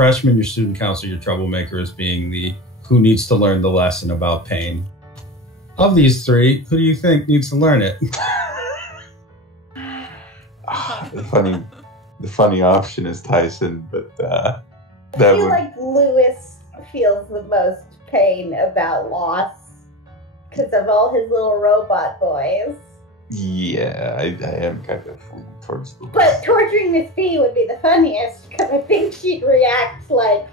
freshman, your student counselor, your troublemaker as being the who needs to learn the lesson about pain. Of these three, who do you think needs to learn it? The funny option is Tyson, but I feel like Lewis feels the most pain about loss because of all his little robot boys. Yeah, I am kind of towards Lewis. But torturing Miss B would be the funniest because I think she'd react like,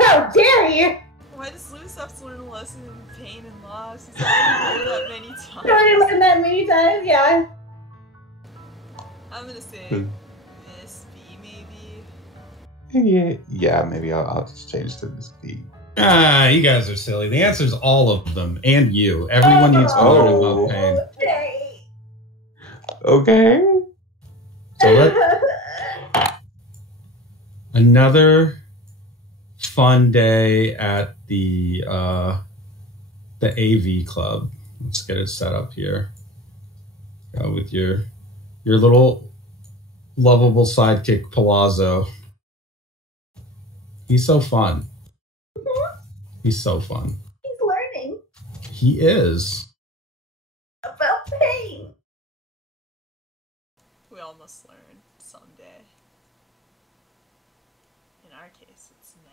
"How dare you!" Why does Lewis have to learn a lesson in pain and loss? He's already learned that many times. I've already learned that many times, yeah. I'm gonna say Miss B, maybe. Yeah, maybe I'll just change to Miss B. You guys are silly. The answer is all of them, and you. Everyone needs to learn about pain. Okay. So another fun day at the AV club. Let's get it set up here. With your little lovable sidekick Palazzo. He's so fun. He's so fun. He's learning. He is. About pain. We all must learn someday. In our case, it's now.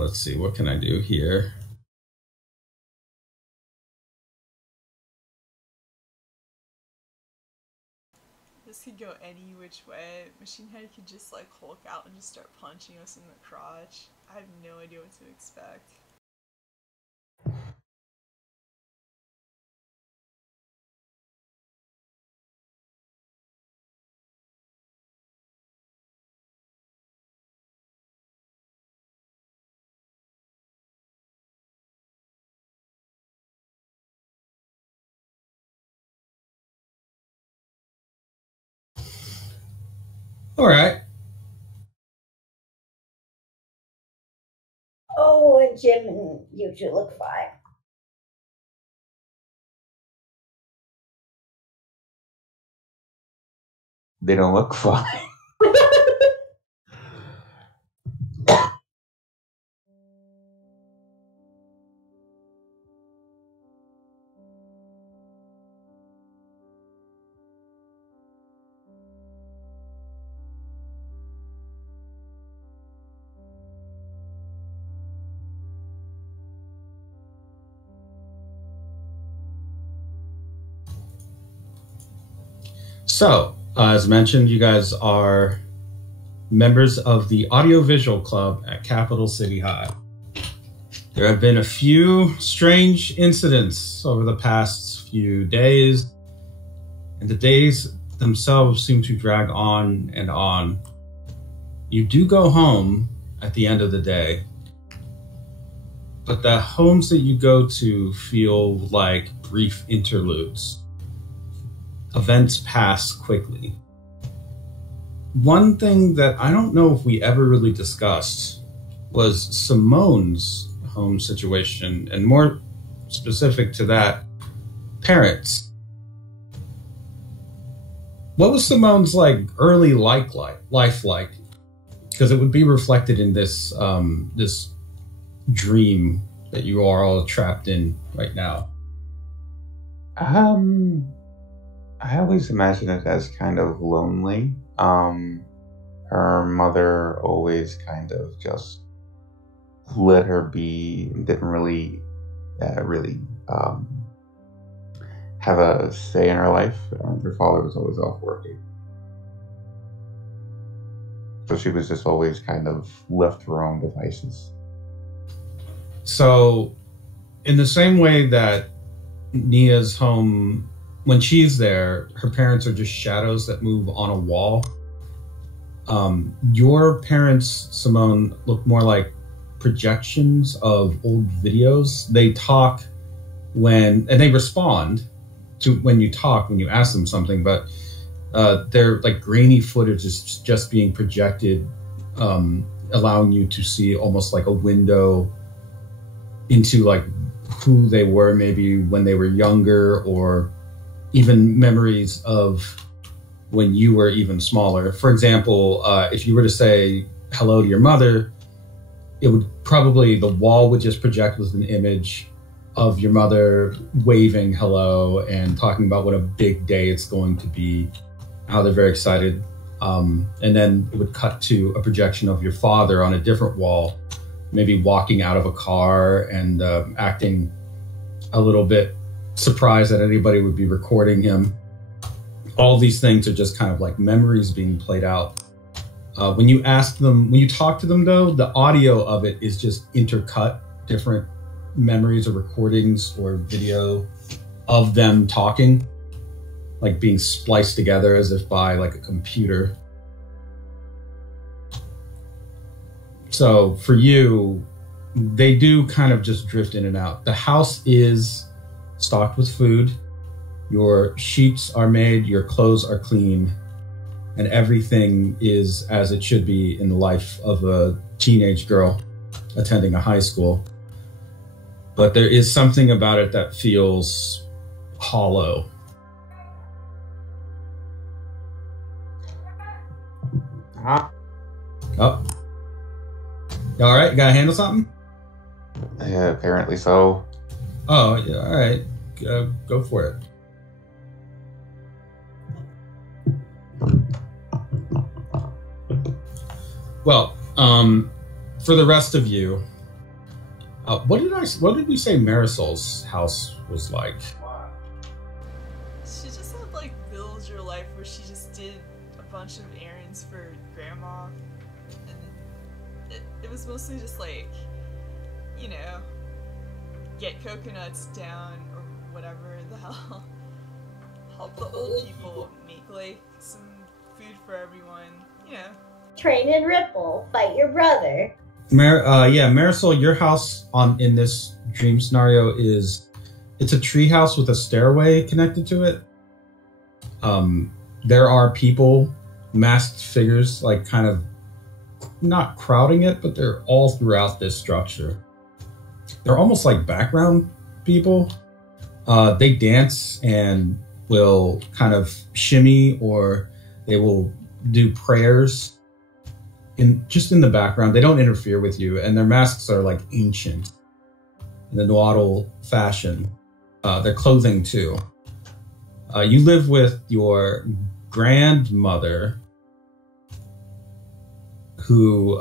Let's see, what can I do here? This could go any which way. Machinehead could just like Hulk out and just start punching us in the crotch. I have no idea what to expect. All right. Oh, and Jim and Yutu look fine. They don't look fine. So, as mentioned, you guys are members of the Audiovisual Club at Capital City High. There have been a few strange incidents over the past few days, and the days themselves seem to drag on and on. You do go home at the end of the day, but the homes that you go to feel like brief interludes. Events pass quickly. One thing that I don't know if we ever really discussed was Simone's home situation, and more specific to that, parents. What was Simone's early life like? Because it would be reflected in this this dream that you are all trapped in right now. I always imagine it as kind of lonely. Her mother always kind of just let her be, didn't really have a say in her life. Her father was always off working. So she was just always kind of left to her own devices. So, in the same way that Nia's home, when she's there, her parents are just shadows that move on a wall. Your parents, Simone, look more like projections of old videos. They talk and they respond to when you talk, when you ask them something, but they're like grainy footage is just being projected, allowing you to see almost like a window into like who they were maybe when they were younger, or even memories of when you were even smaller. For example, if you were to say hello to your mother, it would probably, the wall would just project with an image of your mother waving hello and talking about what a big day it's going to be, how they're very excited. And then it would cut to a projection of your father on a different wall, maybe walking out of a car and acting a little bit surprised that anybody would be recording him. All these things are just kind of like memories being played out. When you talk to them though, the audio of it is just intercut, different memories or recordings or video of them talking, like being spliced together as if by like a computer. So for you, they do kind of just drift in and out. The house is stocked with food. Your sheets are made, your clothes are clean, and everything is as it should be in the life of a teenage girl attending a high school. But there is something about it that feels hollow. Oh. You all right? You gotta handle something? Yeah, apparently so. Oh, yeah, all right. Go for it. Well, for the rest of you, what did we say Marisol's house was like? She just had like villager life where she just did a bunch of errands for grandma, and it was mostly just like, you know, get coconuts down or whatever the hell, help the old people make like some food for everyone, you know. Train and Ripple, fight your brother. Marisol, your house in this dream scenario it's a tree house with a stairway connected to it. There are people, masked figures, like kind of not crowding it, but they're all throughout this structure. They're almost like background people. They dance and will kind of shimmy, or they will do prayers in the background. They don't interfere with you, and their masks are like ancient in the Nahuatl fashion. Their clothing too. You live with your grandmother, who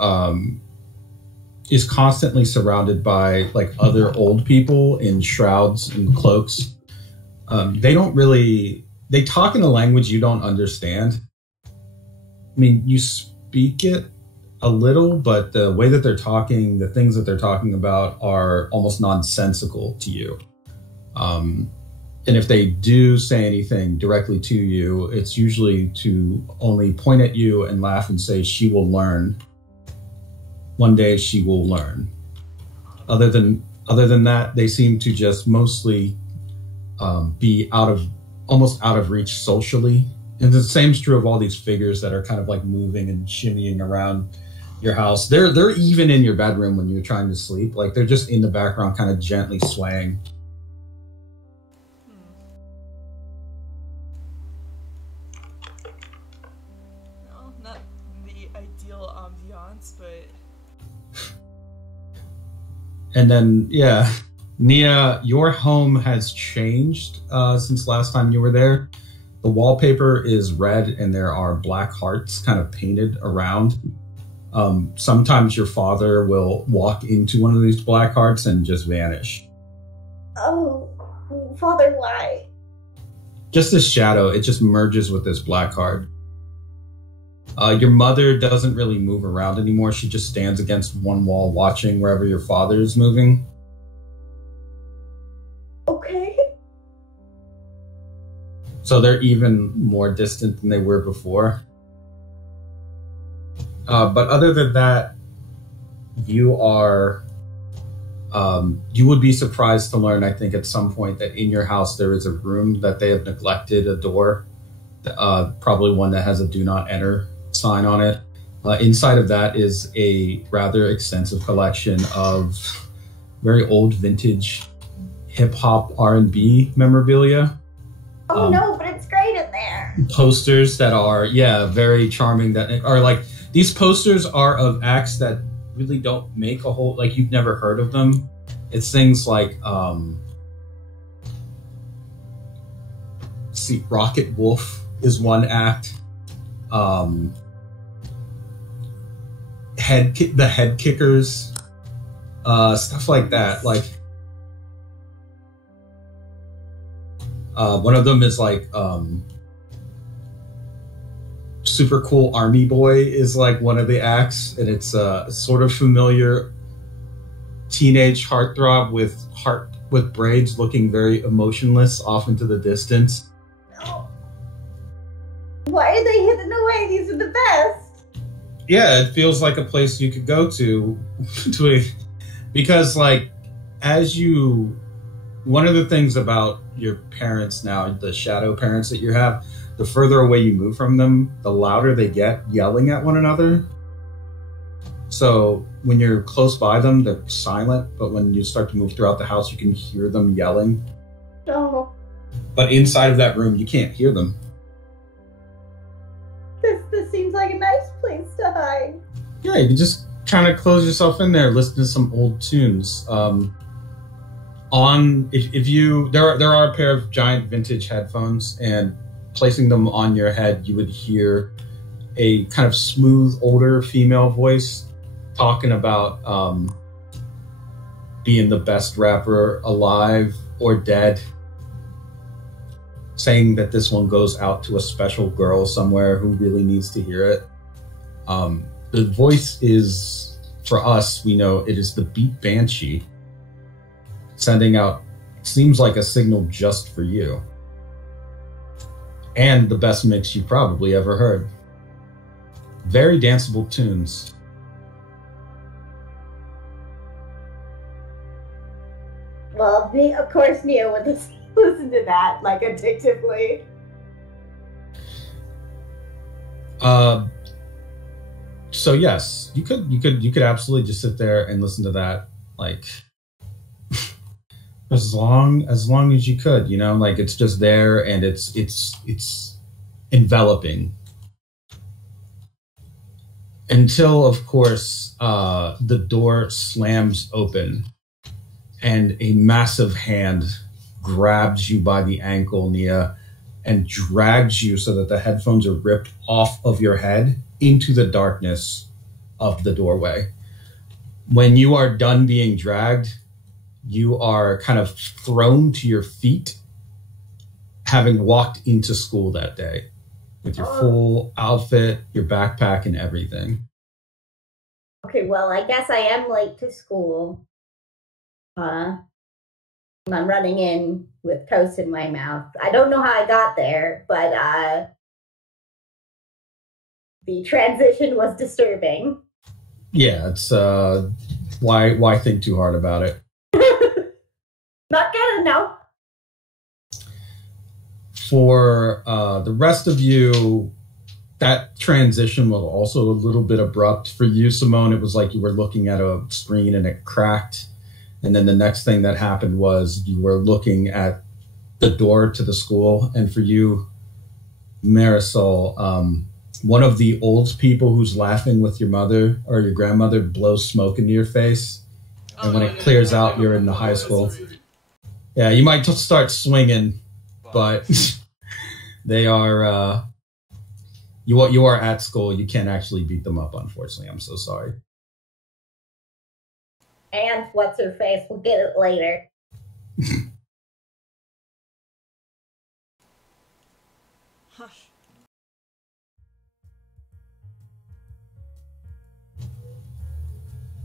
is constantly surrounded by like other old people in shrouds and cloaks. They talk in a language you don't understand. I mean, you speak it a little, but the way that they're talking, the things that they're talking about are almost nonsensical to you. And if they do say anything directly to you, it's usually to only point at you and laugh and say, she will learn. One day she will learn. Other than that, they seem to just mostly be almost out of reach socially. And the same is true of all these figures that are kind of like moving and shimmying around your house. They're even in your bedroom when you're trying to sleep. Like they're just in the background, kind of gently swaying. No, not the ideal ambiance, but. And then, yeah, Nia, your home has changed since last time you were there. The wallpaper is red and there are black hearts kind of painted around. Sometimes your father will walk into one of these black hearts and just vanish. Oh, Father, why? Just this shadow, it just merges with this black heart. Your mother doesn't really move around anymore. She just stands against one wall watching wherever your father is moving. Okay. So they're even more distant than they were before. But other than that, you would be surprised to learn, I think, at some point that in your house there is a room that they have neglected, a door, probably one that has a do not enter sign on it. Inside of that is a rather extensive collection of very old vintage hip-hop R&B memorabilia. Oh no, but it's great in there. Posters that are, very charming, that are like, these posters are of acts that really don't make a whole, like, you've never heard of them. It's things like, see, Rocket Wolf is one act. The Head Kickers, stuff like that. Like, one of them is like, Super Cool Army Boy is like one of the acts, and it's a sort of familiar teenage heartthrob with braids looking very emotionless off into the distance. No. Why are they hidden away? These are the best. Yeah, it feels like a place you could go to because, like, one of the things about your parents now, the shadow parents that you have, the further away you move from them, the louder they get yelling at one another. So when you're close by them, they're silent, but when you start to move throughout the house, you can hear them yelling. Oh. But inside of that room, you can't hear them. This seems like a nice place to hide. Yeah, you can just kind of close yourself in there, listen to some old tunes. There are a pair of giant vintage headphones, and placing them on your head, you would hear a kind of smooth, older female voice talking about being the best rapper alive or dead, saying that this one goes out to a special girl somewhere who really needs to hear it. The voice is, for us, we know it is the Beat Banshee, sending out, seems like a signal just for you. And the best mix you probably ever heard. Very danceable tunes. Well, of course Mia would listen to that, like, addictively. So yes, you could absolutely just sit there and listen to that, like, as long as you could, you know, like, it's just there and it's enveloping. Until, of course, the door slams open and a massive hand grabs you by the ankle, Nia, and drags you so that the headphones are ripped off of your head into the darkness of the doorway. When you are done being dragged, you are kind of thrown to your feet, having walked into school that day with your full outfit, your backpack, and everything. Okay, well, I guess I am late to school. I'm running in with toast in my mouth. I don't know how I got there, but the transition was disturbing. Yeah, it's why think too hard about it? Not gonna know. For the rest of you, that transition was also a little bit abrupt. For you, Simone, it was like you were looking at a screen and it cracked. And then the next thing that happened was you were looking at the door to the school. And for you, Marisol, one of the old people who's laughing with your mother or your grandmother blows smoke into your face. And when it clears out, you're in the high school. Yeah, you might just start swinging, but they are, you are at school. You can't actually beat them up, unfortunately. I'm so sorry. And what's her face? We'll get it later. Hush.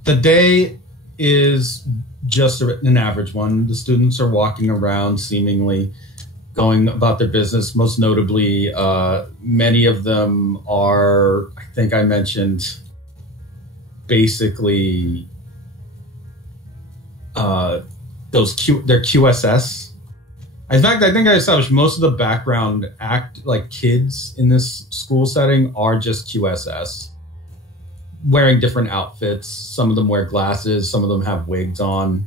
The day is just an average one. The students are walking around, seemingly going about their business. Most notably, many of them are, I think I mentioned, basically they're QSS. In fact, I think I established most of the background kids in this school setting are just QSS, wearing different outfits. Some of them wear glasses, some of them have wigs on,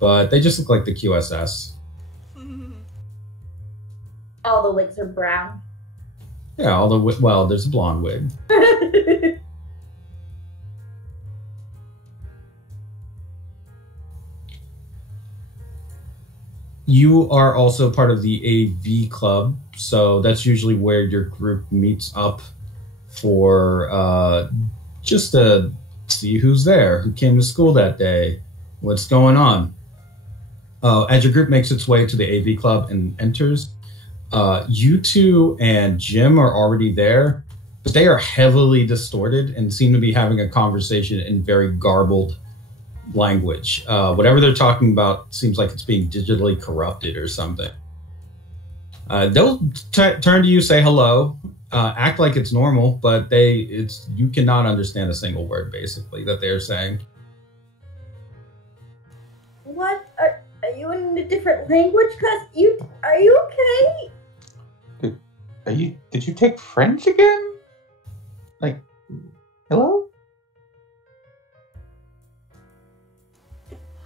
but they just look like the QSS. All the wigs are brown. Yeah, well, there's a blonde wig. You are also part of the AV club, so that's usually where your group meets up for just to see who's there, who came to school that day, what's going on. As your group makes its way to the AV club and enters, Yutu and Jim are already there, but they are heavily distorted and seem to be having a conversation in very garbled language. Whatever they're talking about seems like it's being digitally corrupted or something. They'll turn to you, say hello, act like it's normal, but you cannot understand a single word basically that they're saying. What? Are you in a different language? Are you okay? Did you take French again? Like, hello?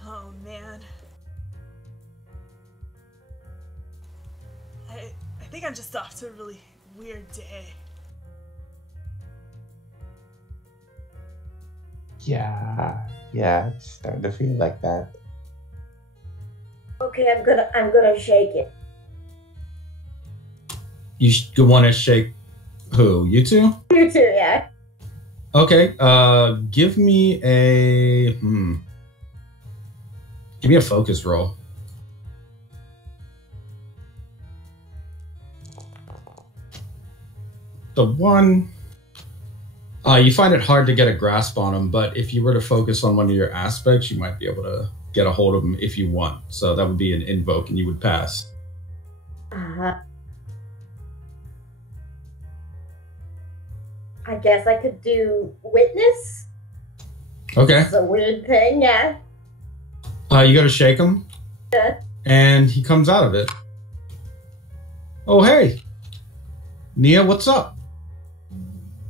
Oh man. I think I'm just off to a really weird day. Yeah, it's starting to feel like that. Okay, I'm gonna shake it. You want to shake who? You two? You too, yeah. Okay. Give me a focus roll. The one, you find it hard to get a grasp on him, but if you were to focus on one of your aspects, you might be able to get a hold of him if you want. So that would be an invoke, and you would pass. I guess I could do witness. Okay. It's a weird thing, yeah. You got to shake him, and he comes out of it. Oh, hey, Nia, what's up?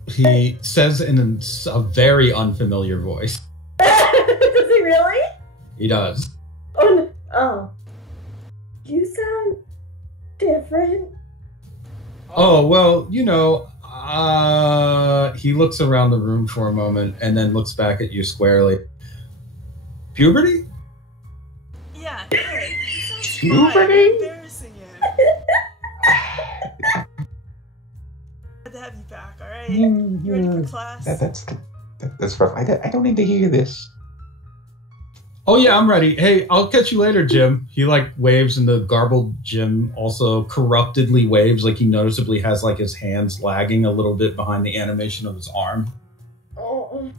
He says in a very unfamiliar voice. Does he really? He does. Oh. You sound different. Oh, well, he looks around the room for a moment and then looks back at you squarely. Puberty? Yeah, hey, it sounds Puberty? fine. Embarrassing you. Glad to have you back, alright? You ready for class? That's rough. I don't need to hear this. Oh, yeah, I'm ready. Hey, I'll catch you later, Jim. He, waves, and the garbled Jim also corruptedly waves, he noticeably has, his hands lagging a little bit behind the animation of his arm. Oh.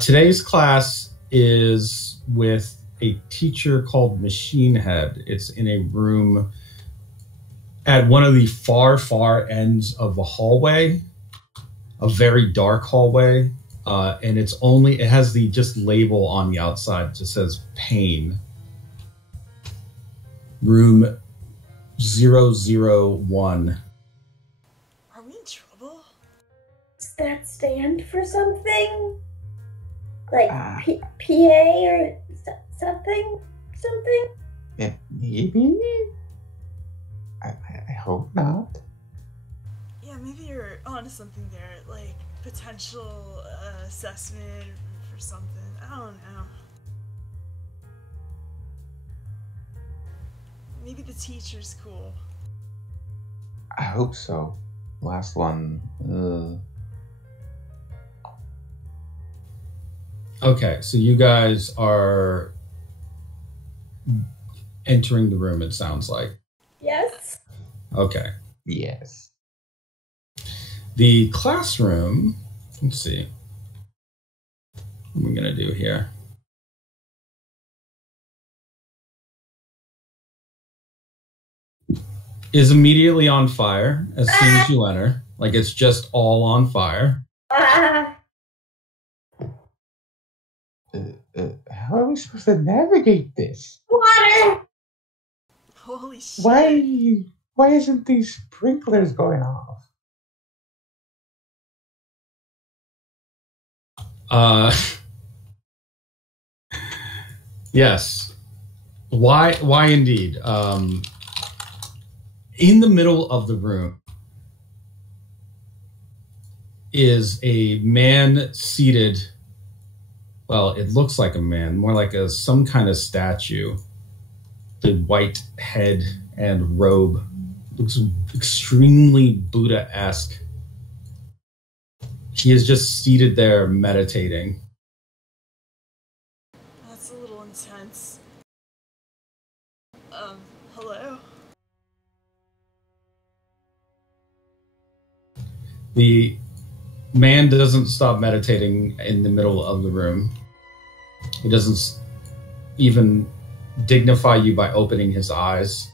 Today's class is with a teacher called Machinehead. It's in a room at one of the far, far ends of a hallway, a very dark hallway. And it has the just label on the outside. It just says pain. Room 001. Are we in trouble? Does that stand for something? PA or something? Something? Yeah, maybe? I hope not. Yeah, maybe you're onto something there, potential assessment for something. I don't know. Maybe the teacher's cool. I hope so. Last one. Okay, so you guys are entering the room, it sounds like. Yes. Okay. Yes. The classroom, let's see. What are we going to do here? Is immediately on fire as soon as you enter. It's just all on fire. How are we supposed to navigate this? Water! Holy shit. Why isn't these sprinklers going off? Yes. Why indeed? In the middle of the room is a man seated. Well, it looks like a man, more like some kind of statue. The white head and robe looks extremely Buddha-esque. He is just seated there meditating. That's a little intense. Hello? The man doesn't stop meditating in the middle of the room. He doesn't even dignify you by opening his eyes.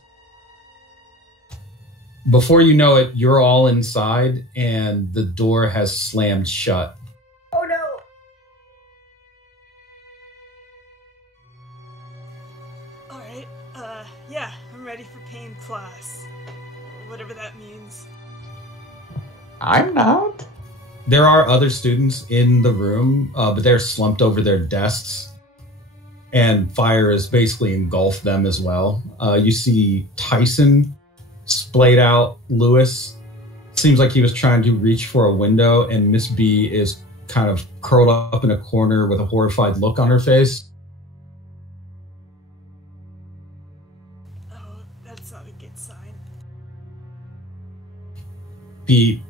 Before you know it, you're all inside and the door has slammed shut. Oh no! Alright, yeah, I'm ready for pain class. Whatever that means. I'm not. There are other students in the room, but they're slumped over their desks, and fire has basically engulfed them as well. You see Tyson splayed out Lewis. Seems like he was trying to reach for a window, and Miss B is kind of curled up in a corner with a horrified look on her face. Oh, that's not a good sign. The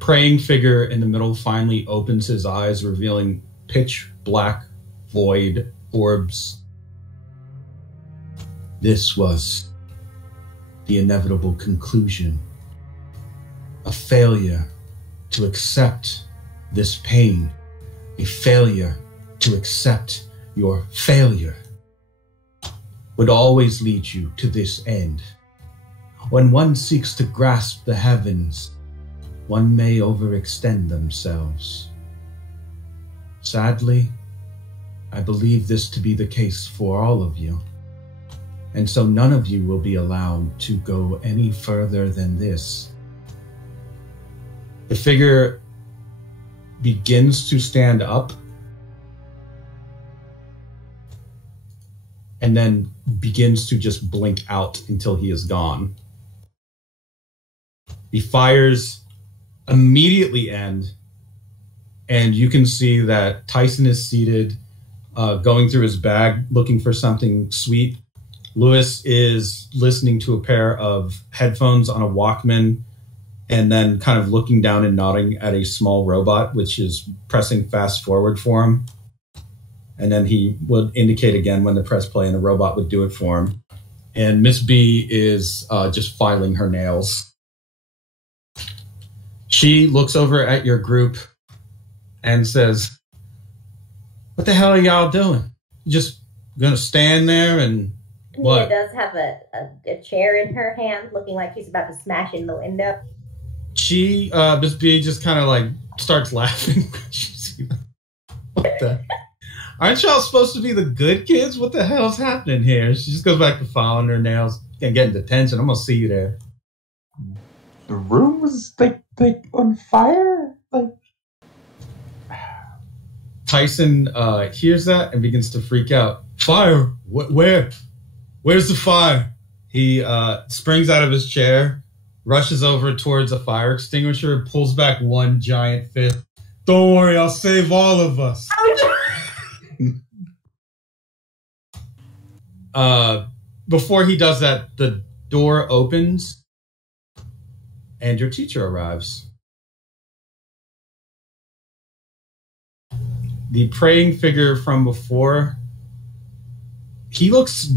praying figure in the middle finally opens his eyes, revealing pitch black void orbs. This was the inevitable conclusion. A failure to accept this pain. A failure to accept your failure would always lead you to this end. When one seeks to grasp the heavens, one may overextend themselves. Sadly, I believe this to be the case for all of you. And so none of you will be allowed to go any further than this. The figure begins to stand up and then begins to just blink out until he is gone. The fires immediately end, and you can see that Tyson is seated, going through his bag, looking for something sweet. Lewis is listening to a pair of headphones on a Walkman, and then kind of looking down and nodding at a small robot, which is pressing fast forward for him. And then he would indicate again when to press play, and the robot would do it for him. And Miss B is just filing her nails. She looks over at your group and says, "What the hell are y'all doing? You just gonna stand there and what?" Mia does have a chair in her hand, looking like she's about to smash in the window. She, Miss B, just kind of like starts laughing. What the? Aren't y'all supposed to be the good kids? What the hell's happening here? She just goes back to filing her nails and getting detention. I'm gonna see you there. The room was like on fire. Like Tyson hears that and begins to freak out. Fire? Where? Where's the fire? He springs out of his chair, rushes over towards a fire extinguisher, pulls back one giant fist. Don't worry, I'll save all of us. Before he does that, the door opens and your teacher arrives. The praying figure from before, he looks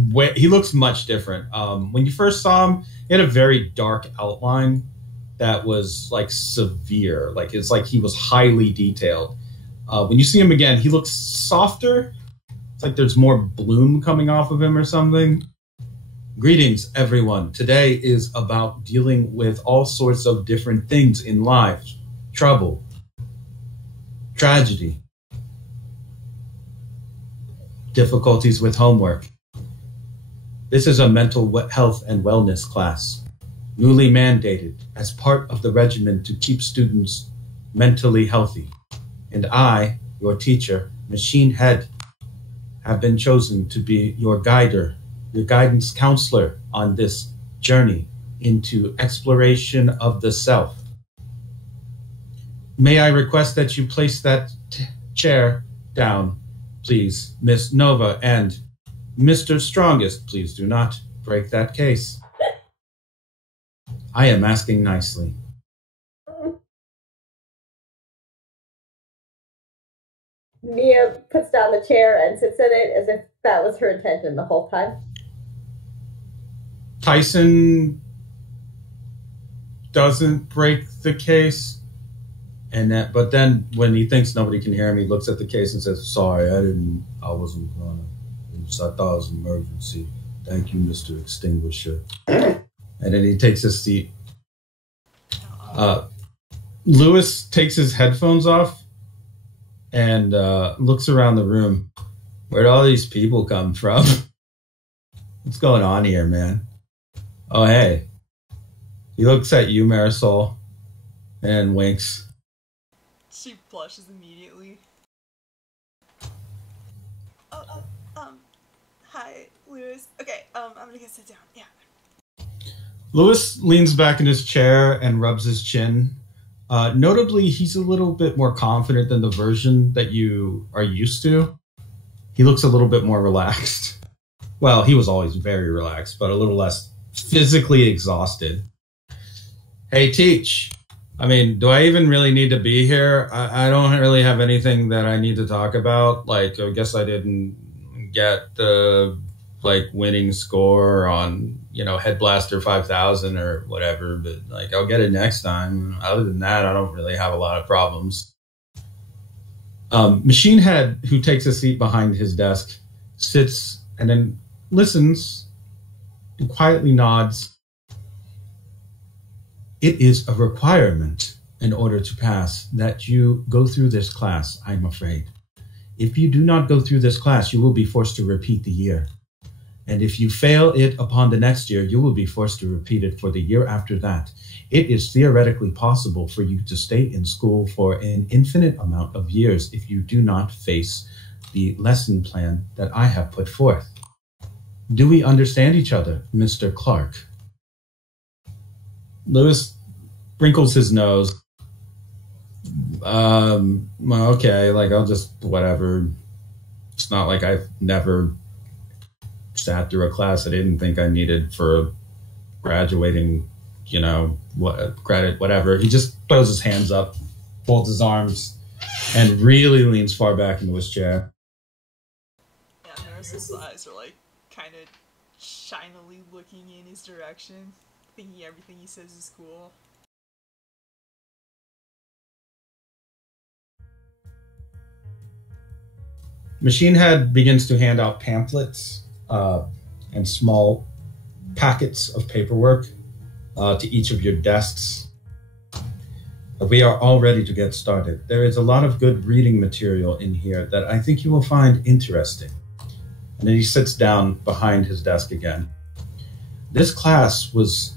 much different. When you first saw him, he had a very dark outline that was like severe. Like it's like he was highly detailed. When you see him again, he looks softer. It's like there's more bloom coming off of him or something. Greetings, everyone. Today is about dealing with all sorts of different things in life. Trouble, tragedy, difficulties with homework. This is a mental health and wellness class, newly mandated as part of the regimen to keep students mentally healthy. And I, your teacher, Machinehead, have been chosen to be your guider your guidance counselor on this journey into exploration of the self. May I request that you place that chair down, please, Miss Nova, and Mr. Strongest, please do not break that case. I am asking nicely. Mia puts down the chair and sits in it as if that was her intention the whole time. Tyson doesn't break the case, but then when he thinks nobody can hear him, he looks at the case and says, "Sorry, I wasn't gonna. I thought it was an emergency. Thank you, Mr. Extinguisher." And then he takes his seat. Lewis takes his headphones off and looks around the room. Where'd all these people come from? What's going on here, man? Oh, hey. He looks at you, Marisol, and winks. She blushes immediately. Hi, Lewis. Okay, I'm gonna go sit down. Yeah. Lewis leans back in his chair and rubs his chin. Notably, he's a little bit more confident than the version that you are used to. He looks a little bit more relaxed. Well, he was always very relaxed, but a little less physically exhausted. Hey, Teach. I mean, do I even really need to be here? I don't really have anything that I need to talk about. Like, I guess I didn't get the winning score on, Head Blaster 5000 or whatever, but I'll get it next time. Other than that, I don't really have a lot of problems. Machinehead, who takes a seat behind his desk, sits and then listens and quietly nods. It is a requirement in order to pass that you go through this class, I'm afraid. If you do not go through this class, you will be forced to repeat the year. And if you fail it upon the next year, you will be forced to repeat it for the year after that. It is theoretically possible for you to stay in school for an infinite amount of years if you do not face the lesson plan that I have put forth. Do we understand each other, Mr. Clark? Lewis wrinkles his nose. Okay, I'll just, whatever. It's not like I've never sat through a class I didn't think I needed for graduating, credit, whatever. He just throws his hands up, folds his arms, and really leans far back into his chair. Yeah, Maris's eyes are kind of shinily looking in his direction, thinking everything he says is cool. Machinehead begins to hand out pamphlets and small packets of paperwork to each of your desks. We are all ready to get started. There is a lot of good reading material in here that I think you will find interesting. And then he sits down behind his desk again. This class was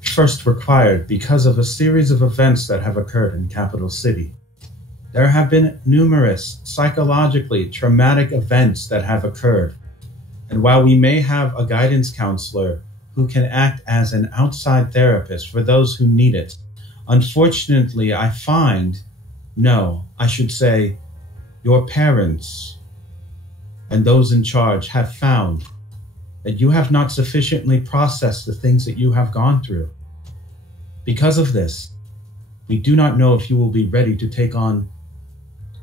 first required because of a series of events that have occurred in Capital City. There have been numerous psychologically traumatic events that have occurred. And while we may have a guidance counselor who can act as an outside therapist for those who need it, unfortunately, your parents and those in charge have found that you have not sufficiently processed the things that you have gone through. Because of this, we do not know if you will be ready to take on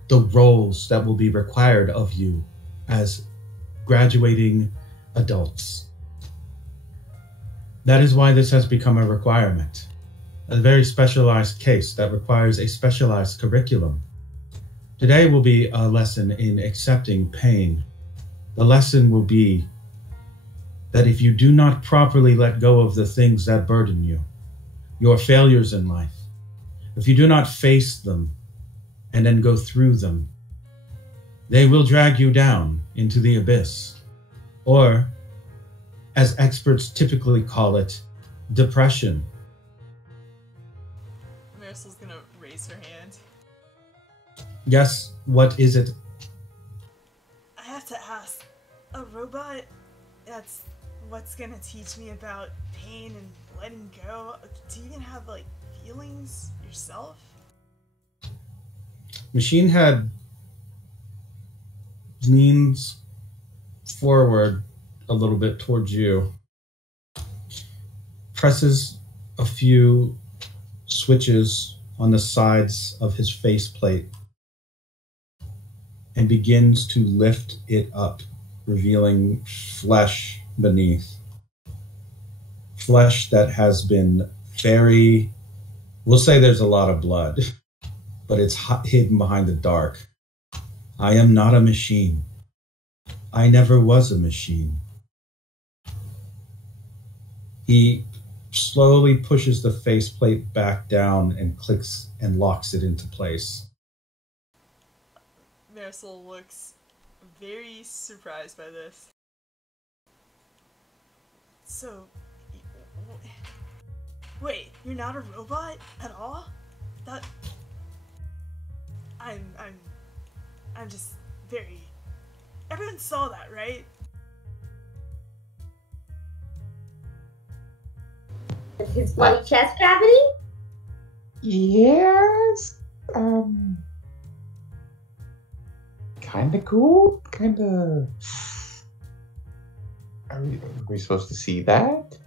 the roles that will be required of you as graduating adults. That is why this has become a requirement, a very specialized case that requires a specialized curriculum. Today will be a lesson in accepting pain. The lesson will be that if you do not properly let go of the things that burden you, your failures in life, if you do not face them and then go through them, they will drag you down into the abyss, or, as experts typically call it, depression. Marisol's gonna raise her hand. Yes, what is it? I have to ask, a robot that's what's gonna teach me about pain and letting go? Do you even have, like, feelings yourself? Machinehead leans forward a little bit towards you, presses a few switches on the sides of his faceplate, and begins to lift it up, revealing flesh beneath. Flesh that has been we'll say there's a lot of blood, but it's hidden behind the dark. I am not a machine. I never was a machine. He slowly pushes the faceplate back down and clicks and locks it into place. Marisol looks very surprised by this. So, wait, you're not a robot at all? I'm just very... Everyone saw that, right? His bloody chest cavity? Yes. Kinda cool. Kinda. Are we supposed to see that?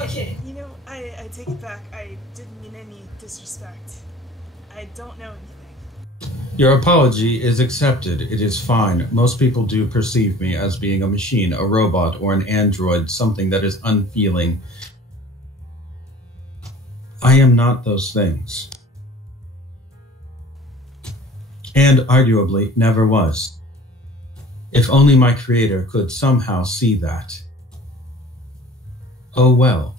Okay, you know, I take it back. I didn't mean any disrespect. I don't know anything. Your apology is accepted. It is fine. Most people do perceive me as being a machine, a robot, or an android, something that is unfeeling. I am not those things. And arguably never was. If only my creator could somehow see that. Oh well.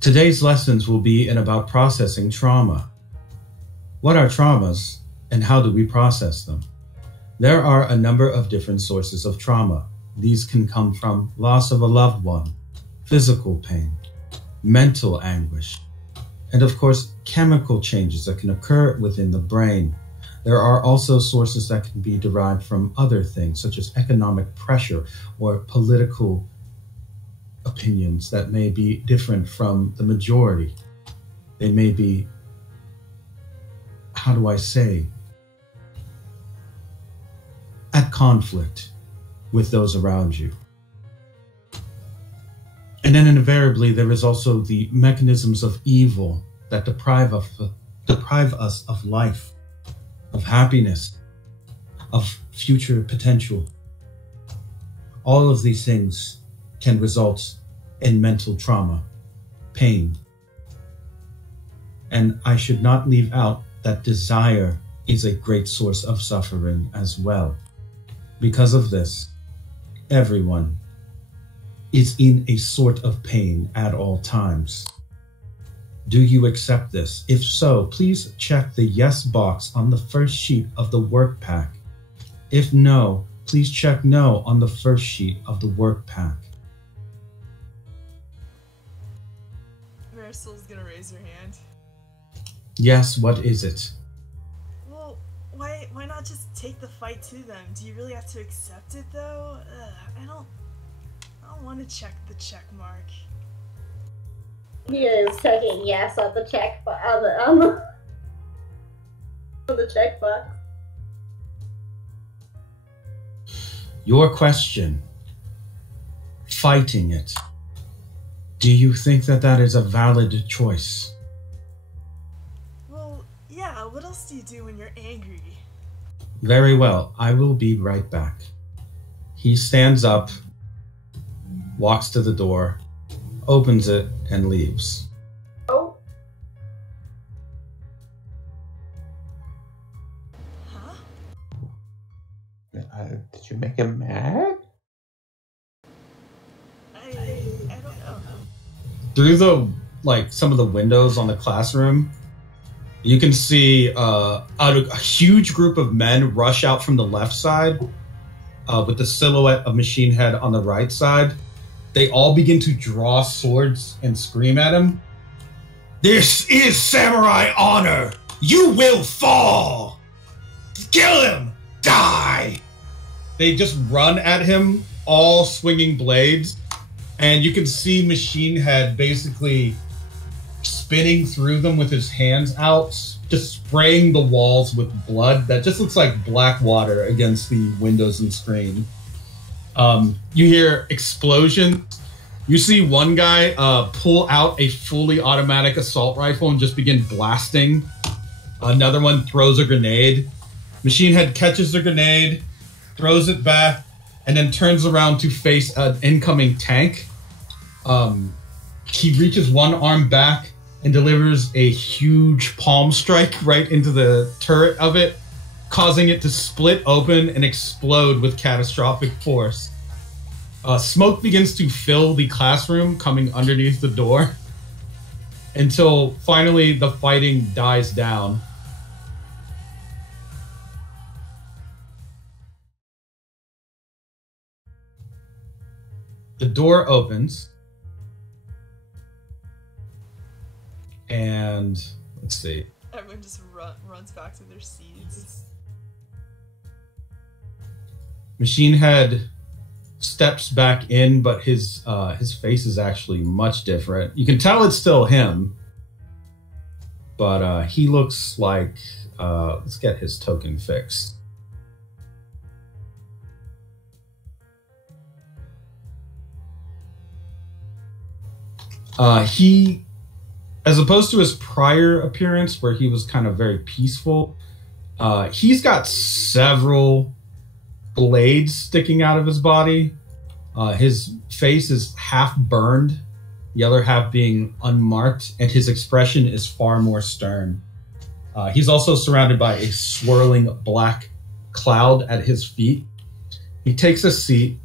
Today's lessons will be about processing trauma. What are traumas, and how do we process them? There are a number of different sources of trauma. These can come from loss of a loved one, physical pain, mental anguish, and of course, chemical changes that can occur within the brain. There are also sources that can be derived from other things, such as economic pressure or political opinions that may be different from the majority. They may be, how do I say, at conflict with those around you. And then invariably, there is also the mechanisms of evil that deprive us of life, of happiness, of future potential. All of these things can result in mental trauma, pain. And I should not leave out that desire is a great source of suffering as well. Because of this, everyone is in a sort of pain at all times. Do you accept this? If so, please check the yes box on the first sheet of the work pack. If no, please check no on the first sheet of the work pack. Marisol's gonna raise her hand. Yes, what is it? Well, why not just take the fight to them? Do you really have to accept it though? I don't want to check the check mark. He is checking yes on the check on the checkbox. Your question, fighting it. Do you think that that is a valid choice? Well, yeah, what else do you do when you're angry? Very well, I will be right back. He stands up, walks to the door, opens it, and leaves. Oh. Huh? Did you make him mad? I don't know. Through some of the windows on the classroom, you can see a huge group of men rush out from the left side with the silhouette of Machinehead on the right side. They all begin to draw swords and scream at him. This is samurai honor! You will fall! Kill him! Die! They just run at him, all swinging blades. And you can see Machinehead basically spinning through them with his hands out, just spraying the walls with blood that just looks like black water against the windows and screen. You hear explosions. You see one guy pull out a fully automatic assault rifle and just begin blasting. Another one throws a grenade. Machinehead catches the grenade, throws it back, and then turns around to face an incoming tank. He reaches one arm back and delivers a huge palm strike right into the turret of it, causing it to split open and explode with catastrophic force. Smoke begins to fill the classroom coming underneath the door until finally the fighting dies down. The door opens, and let's see. Everyone just runs back to their seats. Machinehead steps back in, but his face is actually much different. You can tell it's still him, but he looks like let's get his token fixed. He, as opposed to his prior appearance where he was kind of very peaceful, he's got several blades sticking out of his body. His face is half burned, the other half being unmarked, and his expression is far more stern. He's also surrounded by a swirling black cloud at his feet. He takes a seat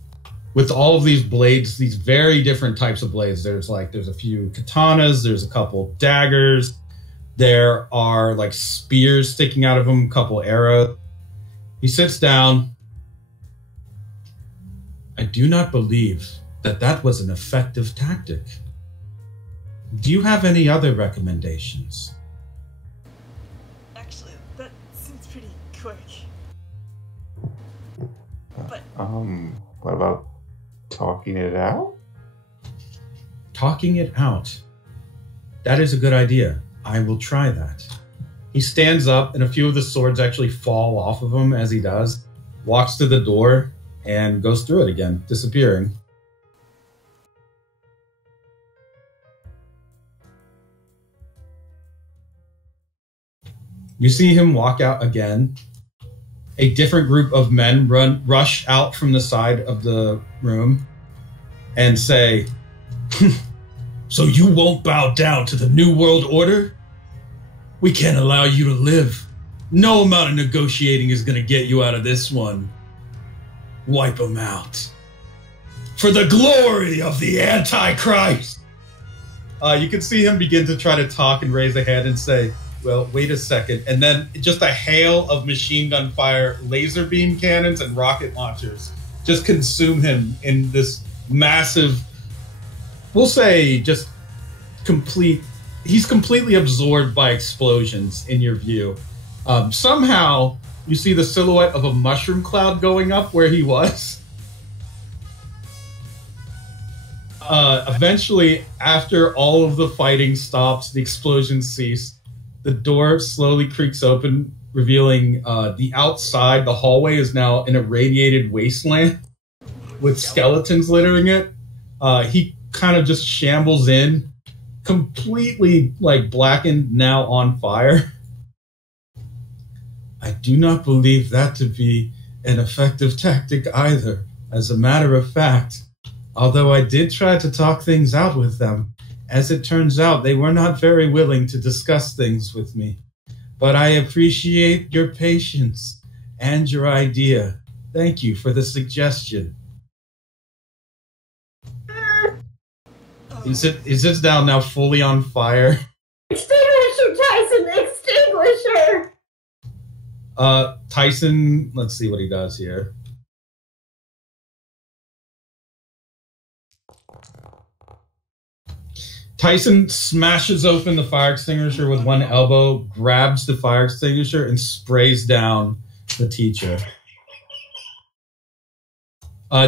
with all of these blades, these very different types of blades. There's a few katanas, there's a couple daggers, there are like spears sticking out of him, a couple arrows. He sits down. I do not believe that was an effective tactic. Do you have any other recommendations? Actually, that seems pretty quick. But what about talking it out? Talking it out. That is a good idea. I will try that. He stands up, and a few of the swords actually fall off of him as he does, walks to the door, and goes through it again, disappearing. You see him walk out again. A different group of men rush out from the side of the room and say, "So you won't bow down to the New World Order? We can't allow you to live. No amount of negotiating is going to get you out of this one. Wipe them out. For the glory of the Antichrist." You can see him begin to try to talk and raise a hand and say, "Well, wait a second." And then just a hail of machine gun fire, laser beam cannons, and rocket launchers just consume him in this massive, we'll say, just complete, he's completely absorbed by explosions in your view. Somehow, you see the silhouette of a mushroom cloud going up where he was. Eventually, after all of the fighting stops, the explosions cease, the door slowly creaks open, revealing the outside. The hallway is now an irradiated wasteland with skeletons littering it. He kind of just shambles in, completely like blackened, now on fire. I do not believe that to be an effective tactic either. As a matter of fact, although I did try to talk things out with them, as it turns out, they were not very willing to discuss things with me. But I appreciate your patience and your idea. Thank you for the suggestion. He sits down now fully on fire. Extinguisher, Tyson! Extinguisher! Tyson, let's see what he does here. Tyson smashes open the fire extinguisher with one elbow, grabs the fire extinguisher, and sprays down the teacher.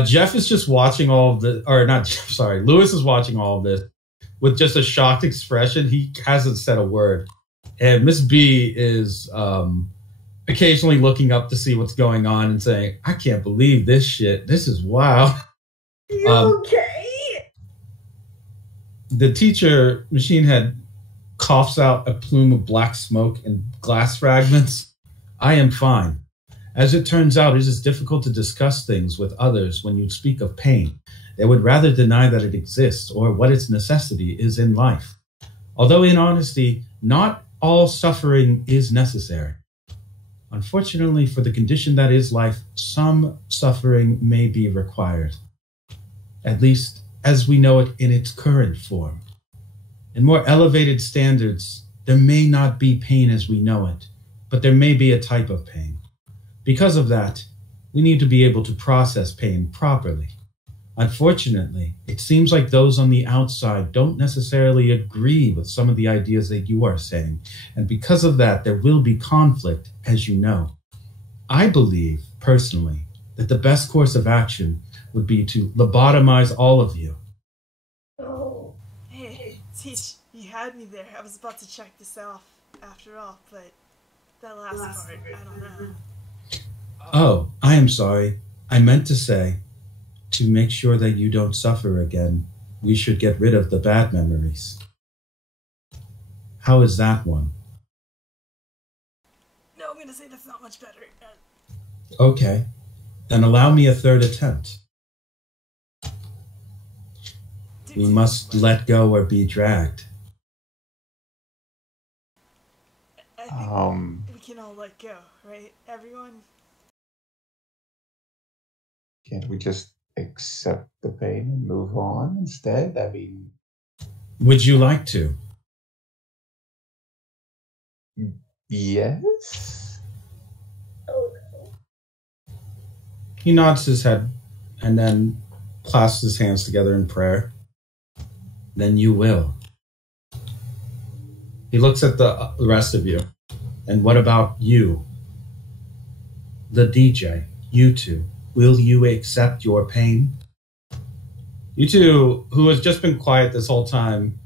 Jeff is just watching all of this, or not Jeff, sorry, Lewis is watching all of this with just a shocked expression. He hasn't said a word. And Miss B is occasionally looking up to see what's going on and saying, I can't believe this shit. This is wild. You okay? The teacher, Machinehead, coughs out a plume of black smoke and glass fragments. I am fine. As it turns out, it is difficult to discuss things with others when you speak of pain. They would rather deny that it exists or what its necessity is in life. Although in honesty, not all suffering is necessary. Unfortunately, for the condition that is life, some suffering may be required. At least as we know it in its current form. In more elevated standards, there may not be pain as we know it, but there may be a type of pain. Because of that, we need to be able to process pain properly. Unfortunately, it seems like those on the outside don't necessarily agree with some of the ideas that you are saying, and because of that, there will be conflict, as you know. I believe, personally, that the best course of action would be to lobotomize all of you. Oh. Hey, Teach, you had me there. I was about to check this off after all, but that last part, I don't know. Oh, I am sorry. I meant to say, to make sure that you don't suffer again, we should get rid of the bad memories. How is that one? No, I'm gonna say that's not much better. Okay, then allow me a third attempt. We must let go or be dragged. I think we can all let go, right? Everyone? Can't we just accept the pain and move on instead? I mean... Would you like to? Yes? Oh no. He nods his head and then clasps his hands together in prayer. Then you will. He looks at the rest of you. And what about you? The DJ, Yutu, will you accept your pain? Yutu, who has just been quiet this whole time,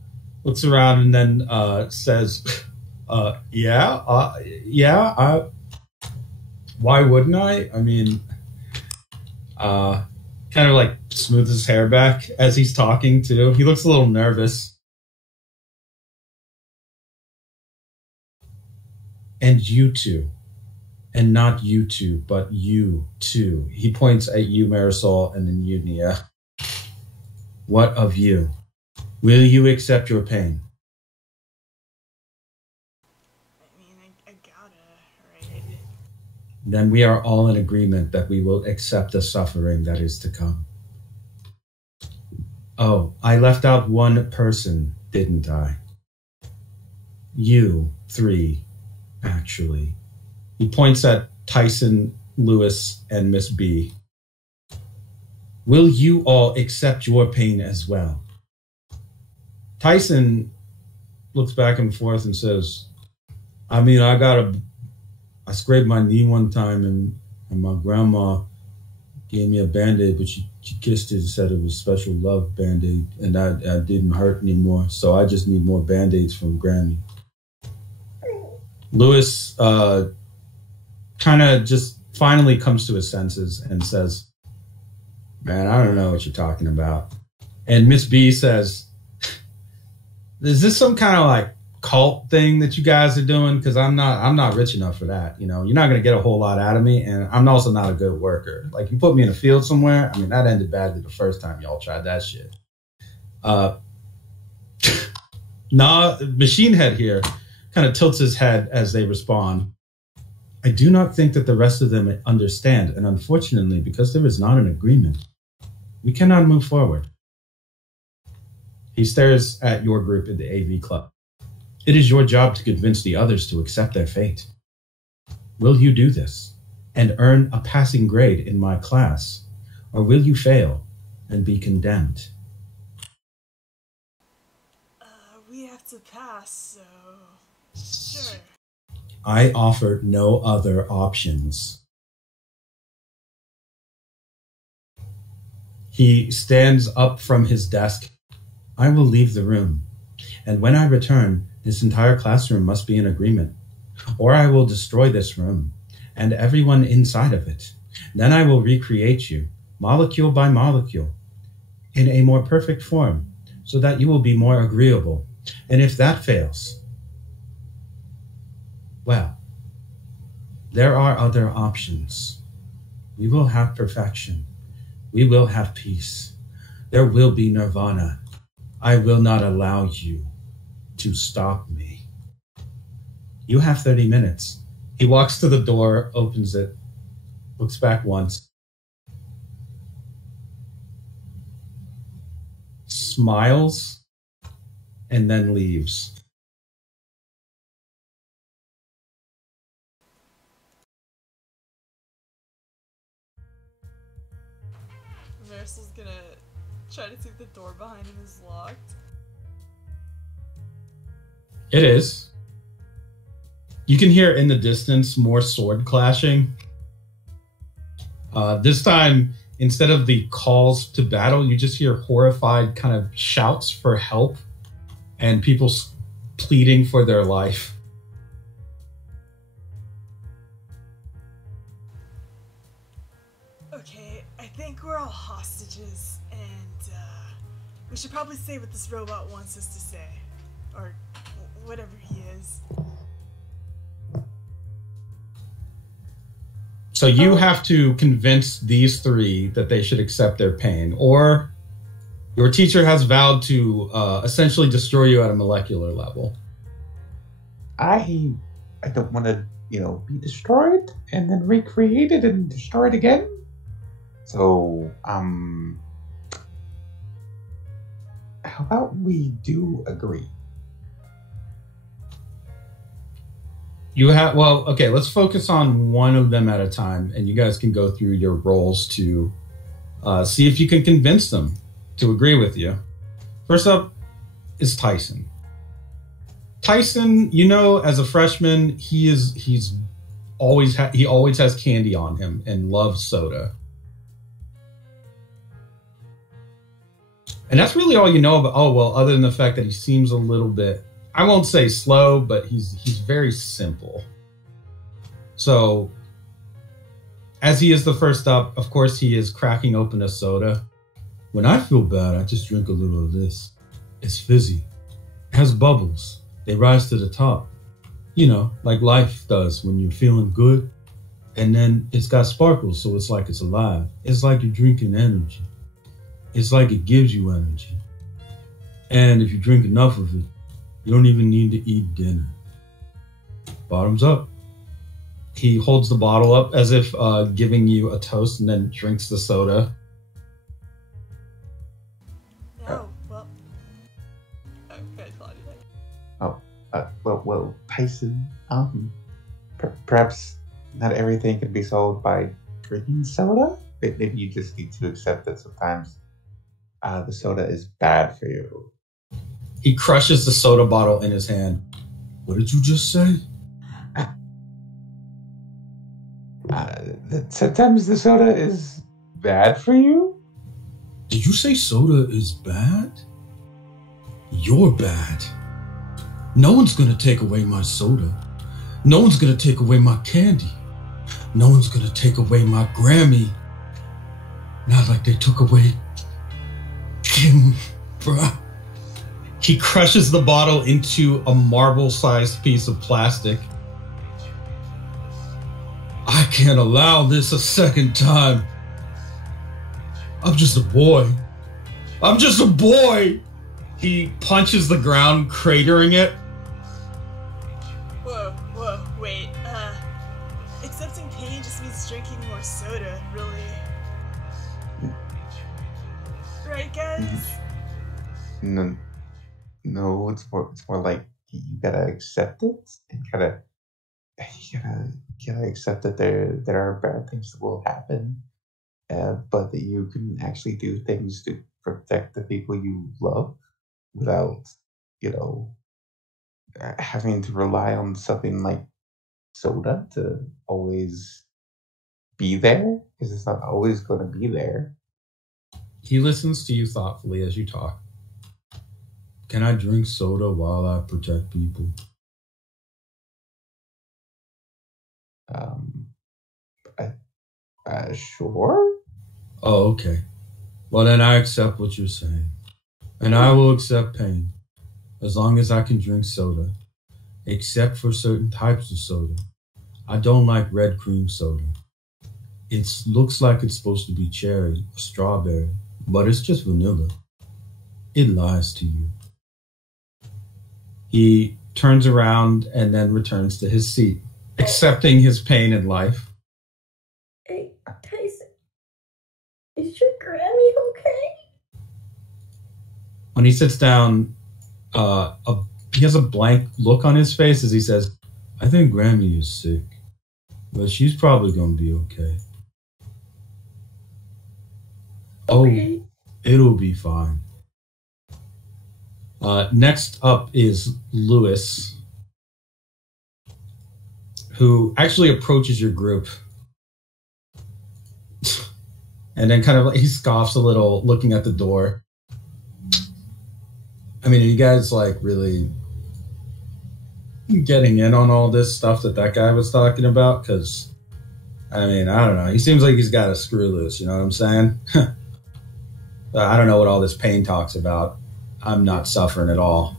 looks around and then says, yeah, why wouldn't I? I mean, kind of like smooths his hair back as he's talking too. He looks a little nervous. And you two, and not you two, but you too. He points at you, Marisol, and then you, Nia. What of you? Will you accept your pain? I mean, I gotta, right? Then we are all in agreement that we will accept the suffering that is to come. Oh, I left out one person, didn't I? You three, actually. He points at Tyson, Lewis, and Miss B. Will you all accept your pain as well? Tyson looks back and forth and says, I mean, I scraped my knee one time and my grandma gave me a Band-Aid, but she kissed it and said it was special love Band-Aid, and I didn't hurt anymore, so I just need more Band-Aids from Grammy. Lewis kind of just finally comes to his senses and says, man, I don't know what you're talking about. And Miss B says, is this some kind of like cult thing that you guys are doing? Because I'm not rich enough for that. You know, you're not going to get a whole lot out of me, and I'm also not a good worker. Like, you put me in a field somewhere, I mean, that ended badly the first time y'all tried that shit. Nah, Machinehead here kind of tilts his head as they respond. I do not think that the rest of them understand, and unfortunately, because there is not an agreement, we cannot move forward. He stares at your group in the AV club. It is your job to convince the others to accept their fate. Will you do this and earn a passing grade in my class, or will you fail and be condemned? We have to pass, so sure. I offer no other options. He stands up from his desk. I will leave the room, and when I return, this entire classroom must be in agreement, or I will destroy this room and everyone inside of it. Then I will recreate you, molecule by molecule, in a more perfect form, so that you will be more agreeable. And if that fails, well, there are other options. We will have perfection. We will have peace. There will be Nirvana. I will not allow you to stop me. You have 30 minutes. He walks to the door, opens it, looks back once, smiles, and then leaves. Marisol's gonna try to see if the door behind him is locked. It is. You can hear in the distance more sword clashing. This time, instead of the calls to battle, you just hear horrified kind of shouts for help and people pleading for their life. Okay, I think we're all hostages, and we should probably say what this robot wants us to say. Or whatever he is. So you have to convince these three that they should accept their pain, or your teacher has vowed to essentially destroy you at a molecular level. I don't want to, be destroyed and then recreated and destroyed again. So, how about we do agree? Okay, let's focus on one of them at a time, and you guys can go through your roles to see if you can convince them to agree with you. First up is Tyson. Tyson, as a freshman, he always has candy on him and loves soda. And that's really all you know about. Oh, well, other than the fact that he seems a little bit, I won't say slow, but he's very simple. So, as he is the first up, of course, he is cracking open a soda. When I feel bad, I just drink a little of this. It's fizzy. It has bubbles. They rise to the top. Like life does when you're feeling good. And then it's got sparkles, so it's like it's alive. It's like you're drinking energy. It's like it gives you energy. And if you drink enough of it, you don't even need to eat dinner. Bottoms up. He holds the bottle up as if giving you a toast and then drinks the soda. No, well... Okay, Claudia. Well, Tyson, perhaps not everything can be solved by drinking soda. Maybe you just need to accept that sometimes the soda is bad for you. He crushes the soda bottle in his hand. What did you just say? That sometimes the soda is bad for you? Did you say soda is bad? You're bad. No one's gonna take away my soda. No one's gonna take away my candy. No one's gonna take away my Grammy. Not like they took away Kim, bruh. He crushes the bottle into a marble-sized piece of plastic. I can't allow this a second time. I'm just a boy. I'm just a boy. He punches the ground, cratering it. Whoa, wait. Accepting pain just means drinking more soda, really. Right, guys? No, it's more like you gotta accept it and you gotta accept that there are bad things that will happen, but that you can actually do things to protect the people you love without, having to rely on something like soda to always be there, because it's not always going to be there. He listens to you thoughtfully as you talk. Can I drink soda while I protect people? Sure. Oh, okay. Well, then I accept what you're saying. And I will accept pain. As long as I can drink soda. Except for certain types of soda. I don't like red cream soda. It looks like it's supposed to be cherry or strawberry, but it's just vanilla. It lies to you. He turns around and then returns to his seat, accepting his pain in life. Hey, Tyson, is your Grammy okay? When he sits down, he has a blank look on his face as he says, I think Grammy is sick, but she's probably going to be okay. Okay. Oh, it'll be fine. Next up is Lewis, who actually approaches your group. And then kind of he scoffs a little, looking at the door. I mean, are you guys like really getting in on all this stuff that guy was talking about? Because, I mean, I don't know. He seems like he's got a screw loose, you know what I'm saying? I don't know what all this pain talk's about. I'm not suffering at all.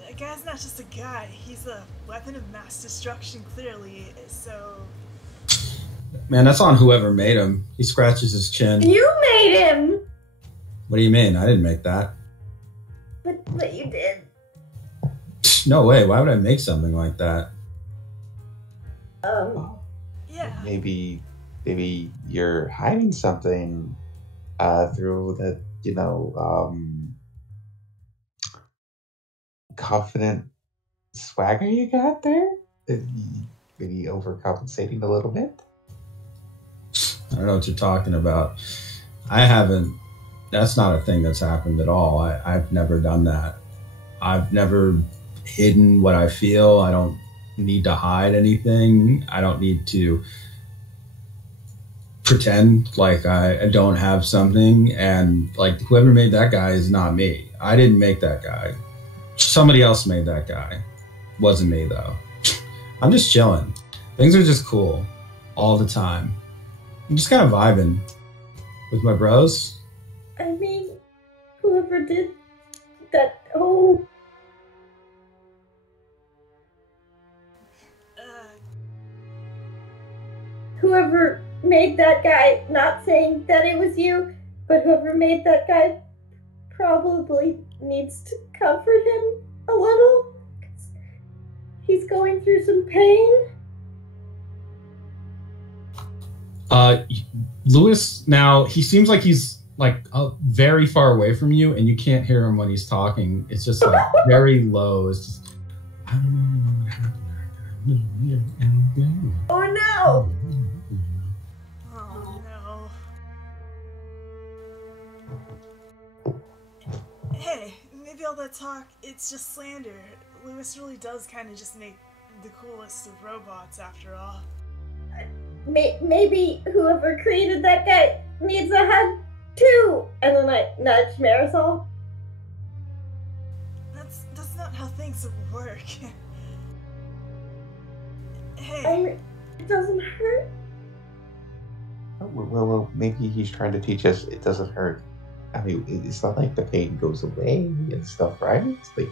That guy's not just a guy. He's a weapon of mass destruction, clearly, so... Man, that's on whoever made him. He scratches his chin. You made him! What do you mean? I didn't make that. But you did. No way. Why would I make something like that? Yeah. Maybe you're hiding something through the, confident swagger you got there. Maybe overcompensating a little bit. I don't know what you're talking about. That's not a thing that's happened at all. I've never done that. I've never hidden what I feel. I don't need to hide anything. I don't need to pretend like I don't have something. And like whoever made that guy is not me. I didn't make that guy. Somebody else made that guy. Wasn't me though. I'm just chilling. Things are just cool all the time. I'm just kind of vibing with my bros. I mean, whoever did that whole... Whoever made that guy, not saying that it was you, but whoever made that guy probably needs to comfort him a little. 'Cause he's going through some pain. Lewis, now, he seems like he's like very far away from you and you can't hear him when he's talking. It's just like very low. It's just, I don't know what happened. Oh no! Oh, no. Hey, maybe all that talk, it's just slander. Lewis really does kind of just make the coolest of robots, after all. Maybe whoever created that guy needs a hug too. And then I nudge Marisol. That's not how things work. Hey. It doesn't hurt. Well, maybe he's trying to teach us it doesn't hurt. I mean, it's not like the pain goes away and stuff, right? It's like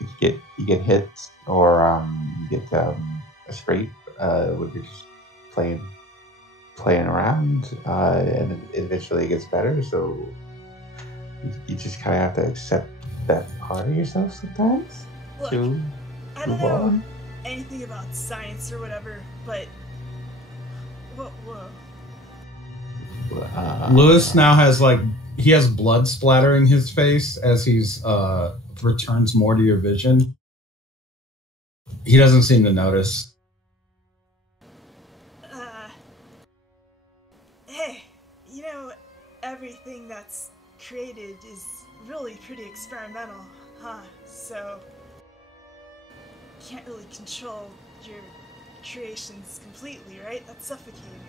you get hit or you get a scrape when you're just playing around, and it eventually gets better. So you just kind of have to accept that part of yourself sometimes. Look, to I don't know anything about science or whatever, but whoa. Lewis now has he has blood splattering his face as he's returns more to your vision. He doesn't seem to notice. Hey, everything that's created is really pretty experimental, huh? So can't really control your creations completely, right? That's suffocating.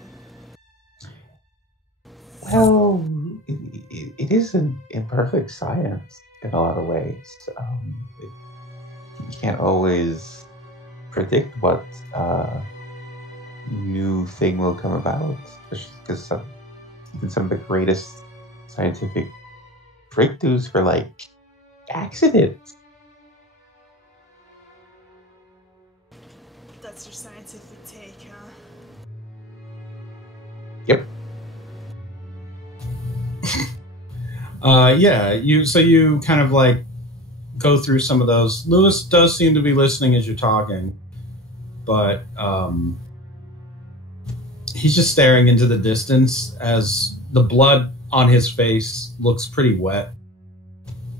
is an imperfect science in a lot of ways. You can't always predict what new thing will come about, because some of the greatest scientific breakthroughs were like accidents. That's your scientific take, huh? Yep. Yeah, you kind of like go through some of those. Lewis does seem to be listening as you're talking, but he's just staring into the distance as the blood on his face looks pretty wet,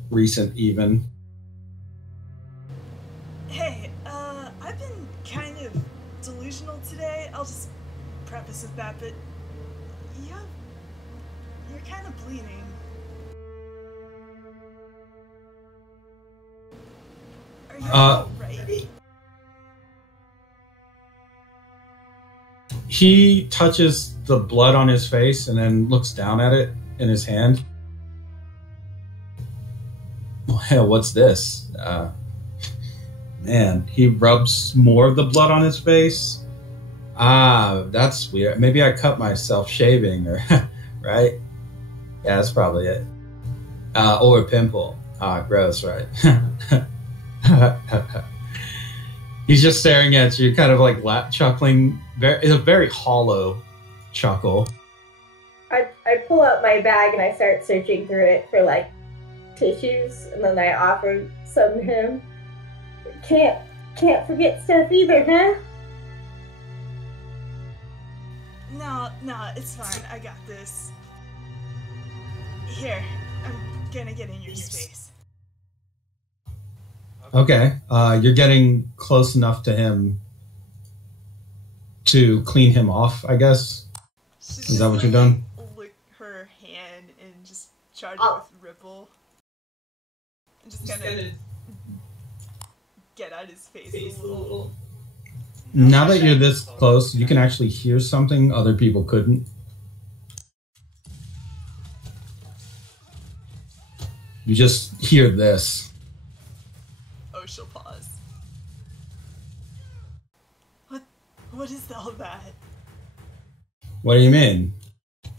recent even. Hey, I've been kind of delusional today. I'll just preface with that, but you're kind of bleeding. Are you alright? He touches the blood on his face and then looks down at it in his hand. Well, what's this? Man, he rubs more of the blood on his face. That's weird. Maybe I cut myself shaving, or right? Yeah, that's probably it. Or a pimple. Gross, right? He's just staring at you, kind of like chuckling. It's a very hollow chuckle. I pull out my bag and I start searching through it for like tissues, and then I offer some to him. Can't forget stuff either, huh? No, it's fine. I got this. Here, I'm gonna get in your space. Okay, you're getting close enough to him to clean him off, I guess. Is that what you're doing? Lick her hand and just charge it with Ripple. And just kind of get out his face a little. Now that you're this close, you can actually hear something other people couldn't. You just hear this. Oh, she'll pause. What is all that? What do you mean?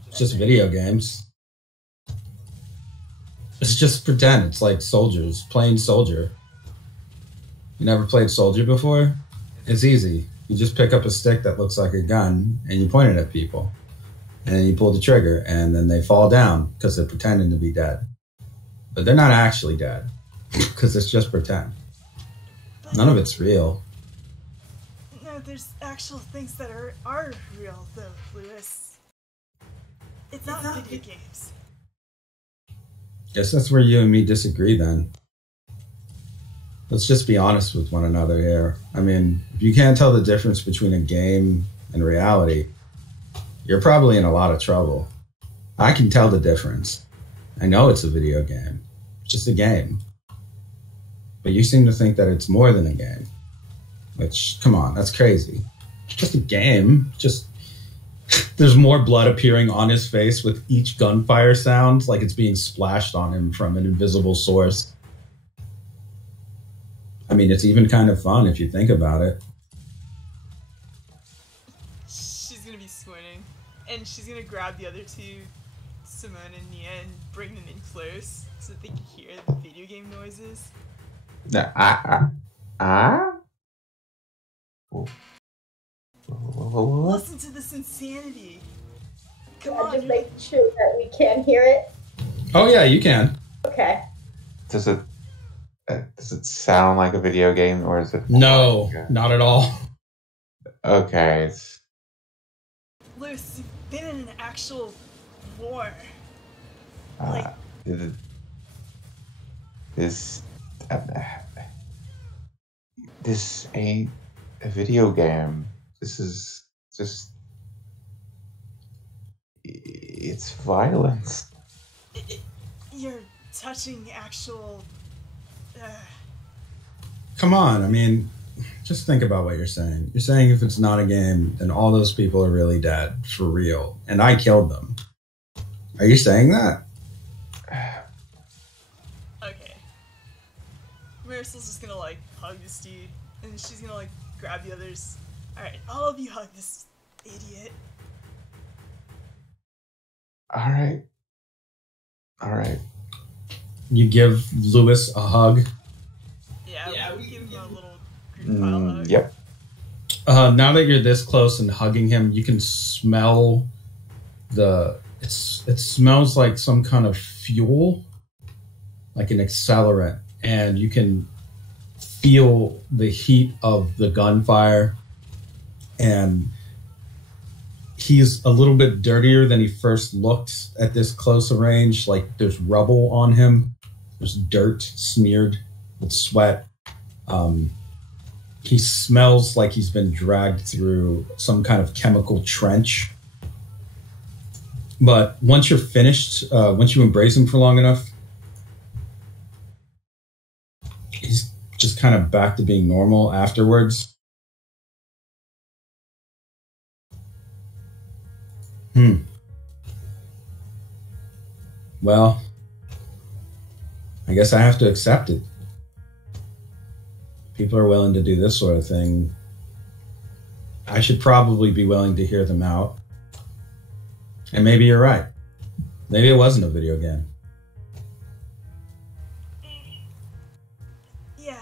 It's just video games. It's just pretend. It's like soldiers, playing soldier. You never played soldier before? It's easy. You just pick up a stick that looks like a gun and you point it at people. And then you pull the trigger and then they fall down because they're pretending to be dead. But they're not actually dead because it's just pretend. None of it's real. No, there's actual things that are real though, Lewis. It's not video games. Guess that's where you and me disagree then. Let's just be honest with one another here. I mean, if you can't tell the difference between a game and reality, you're probably in a lot of trouble. I can tell the difference. I know it's a video game. It's just a game. But you seem to think that it's more than a game. Which, come on, that's crazy. It's just a game. Just, there's more blood appearing on his face with each gunfire sound, like it's being splashed on him from an invisible source. I mean, it's even kind of fun if you think about it. She's gonna be squinting, and she's gonna grab the other two, Simone and Nia, and bring them in close so that they can hear the video game noises. Listen to this insanity. Come on. Just make sure that we can hear it. Oh yeah, you can. Okay. Does it sound like a video game, or is it? No, not at all. Okay. Lewis, you've been in an actual war. This ain't a video game. This is just... It's violence. You're touching actual... Come on, I mean, just think about what you're saying. You're saying if it's not a game, then all those people are really dead, for real. And I killed them. Are you saying that? Marisol's just gonna like hug this dude, and she's gonna like grab the others. All right, all of you hug this idiot. All right. All right. You give Lewis a hug. Yeah, we give him a little group pile hug. Yep. Now that you're this close and hugging him, you can smell it smells like some kind of fuel, like an accelerant, and you can feel the heat of the gunfire, and he's a little bit dirtier than he first looked at this close range. Like there's rubble on him, there's dirt smeared with sweat. He smells like he's been dragged through some kind of chemical trench. But once you're finished, once you embrace him for long enough, he's just kind of back to being normal afterwards. Well, I guess I have to accept it. People are willing to do this sort of thing. I should probably be willing to hear them out. And maybe you're right. Maybe it wasn't a video game. Yeah,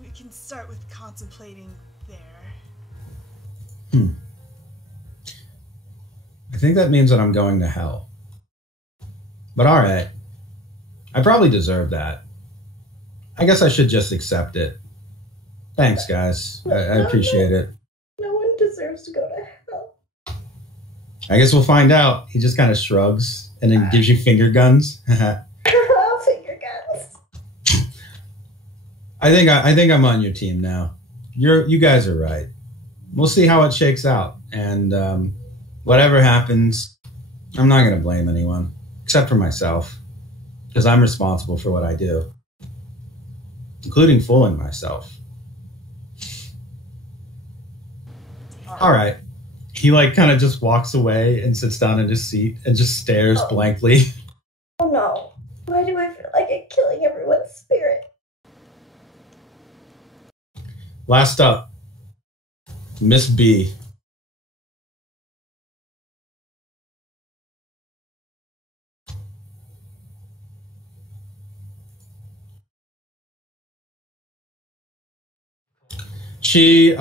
we can start with contemplating there. I think that means that I'm going to hell. But all right. I probably deserve that. I guess I should just accept it. Thanks, guys. I appreciate it. No one deserves to go to hell. I guess we'll find out. He just kind of shrugs and then gives you finger guns. Finger guns. I think I'm on your team now. You guys are right. We'll see how it shakes out, and whatever happens, I'm not going to blame anyone except for myself, because I'm responsible for what I do, including fooling myself. All right. He like kind of just walks away and sits down in his seat and just stares blankly. Oh no. Why do I feel like I'm killing everyone's spirit? Last up, Miss B. She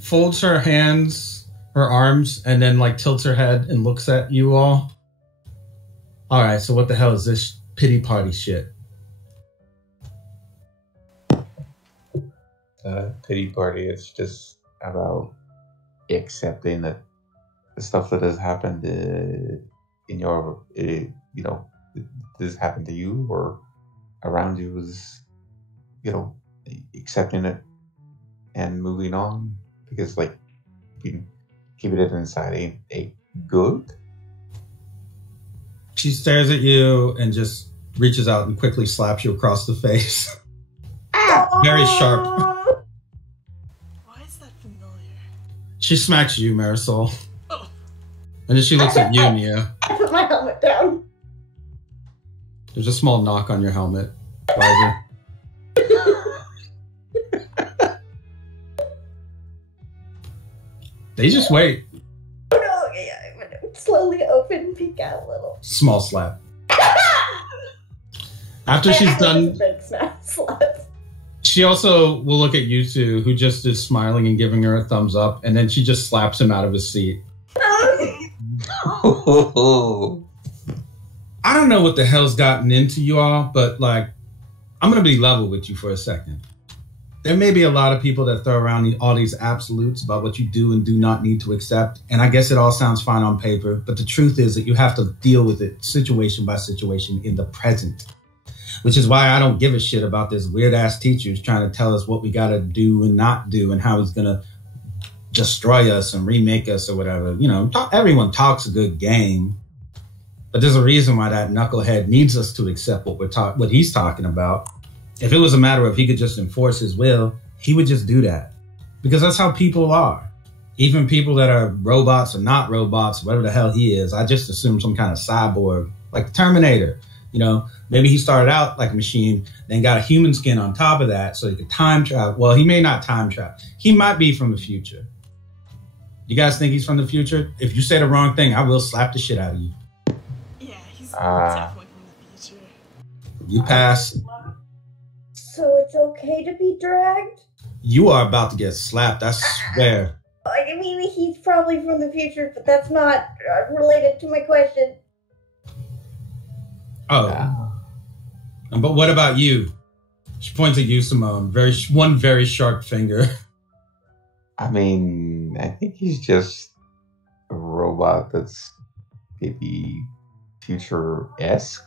folds her hands, her arms, and then like tilts her head and looks at you all. All right, so what the hell is this pity party shit? Pity party is just about accepting that the stuff that has happened in your, this happened to you or around you is, accepting it and moving on, because like keeping it inside ain't good. She stares at you and just reaches out and quickly slaps you across the face. Very sharp. Why is that familiar? She smacks you, Marisol. Oh. And then she looks at you, Nia. I put my helmet down. There's a small knock on your helmet visor. They just wait. Oh no, yeah, I'm gonna slowly open and peek out a little. Small slap. After she's done, Big slaps. she also will look at Yutu, who just is smiling and giving her a thumbs up, and then she just slaps him out of his seat. I don't know what the hell's gotten into you all, but like, I'm gonna be level with you for a second. There may be a lot of people that throw around all these absolutes about what you do and do not need to accept. And I guess it all sounds fine on paper, but the truth is that you have to deal with it situation by situation in the present, which is why I don't give a shit about this weird ass teacher who's trying to tell us what we got to do and not do and how he's going to destroy us and remake us or whatever. Everyone talks a good game, but there's a reason why that knucklehead needs us to accept what he's talking about. If it was a matter of he could just enforce his will, he would just do that. Because that's how people are. Even people that are robots or not robots, whatever the hell he is, I just assume some kind of cyborg, like the Terminator. You know, maybe he started out like a machine, then got a human skin on top of that so he could time travel. Well, he may not time travel. He might be from the future. You guys think he's from the future? If you say the wrong thing, I will slap the shit out of you. Yeah, he's definitely from the future. You pass. So it's okay to be dragged? You are about to get slapped, I swear. I mean, he's probably from the future, but that's not related to my question. Oh. But what about you? She points at you, Simone. One very sharp finger. I mean, I think he's just a robot that's maybe future-esque.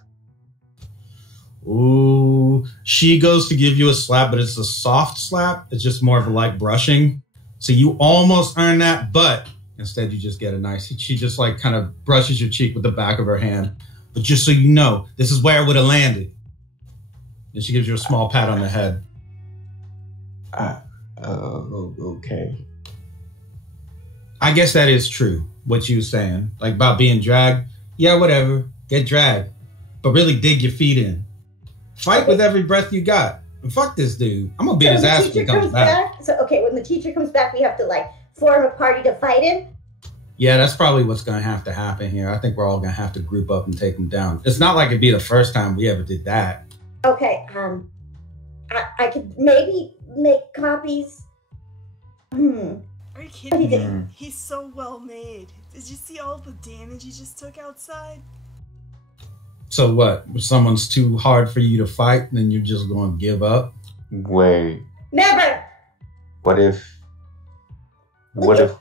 Ooh. She goes to give you a slap, but it's a soft slap. It's just more of a light brushing. So you almost earn that, but instead you just get a nice... She just like kind of brushes your cheek with the back of her hand. But just so you know, this is where it would have landed. And she gives you a small pat on the head. Okay. I guess that is true, what you were saying. Like about being dragged. Yeah, whatever. Get dragged. But really dig your feet in. Fight with every breath you got. And fuck this dude. I'm going to beat his ass when he comes back. So, okay, when the teacher comes back, we have to, like, form a party to fight him? Yeah, that's probably what's going to have to happen here. I think we're all going to have to group up and take him down. It's not like it'd be the first time we ever did that. Okay, I could maybe make copies. Are you kidding me? He's so well made. Did you see all the damage he just took outside? So what? If someone's too hard for you to fight, then you're just going to give up? Wait. Never! What if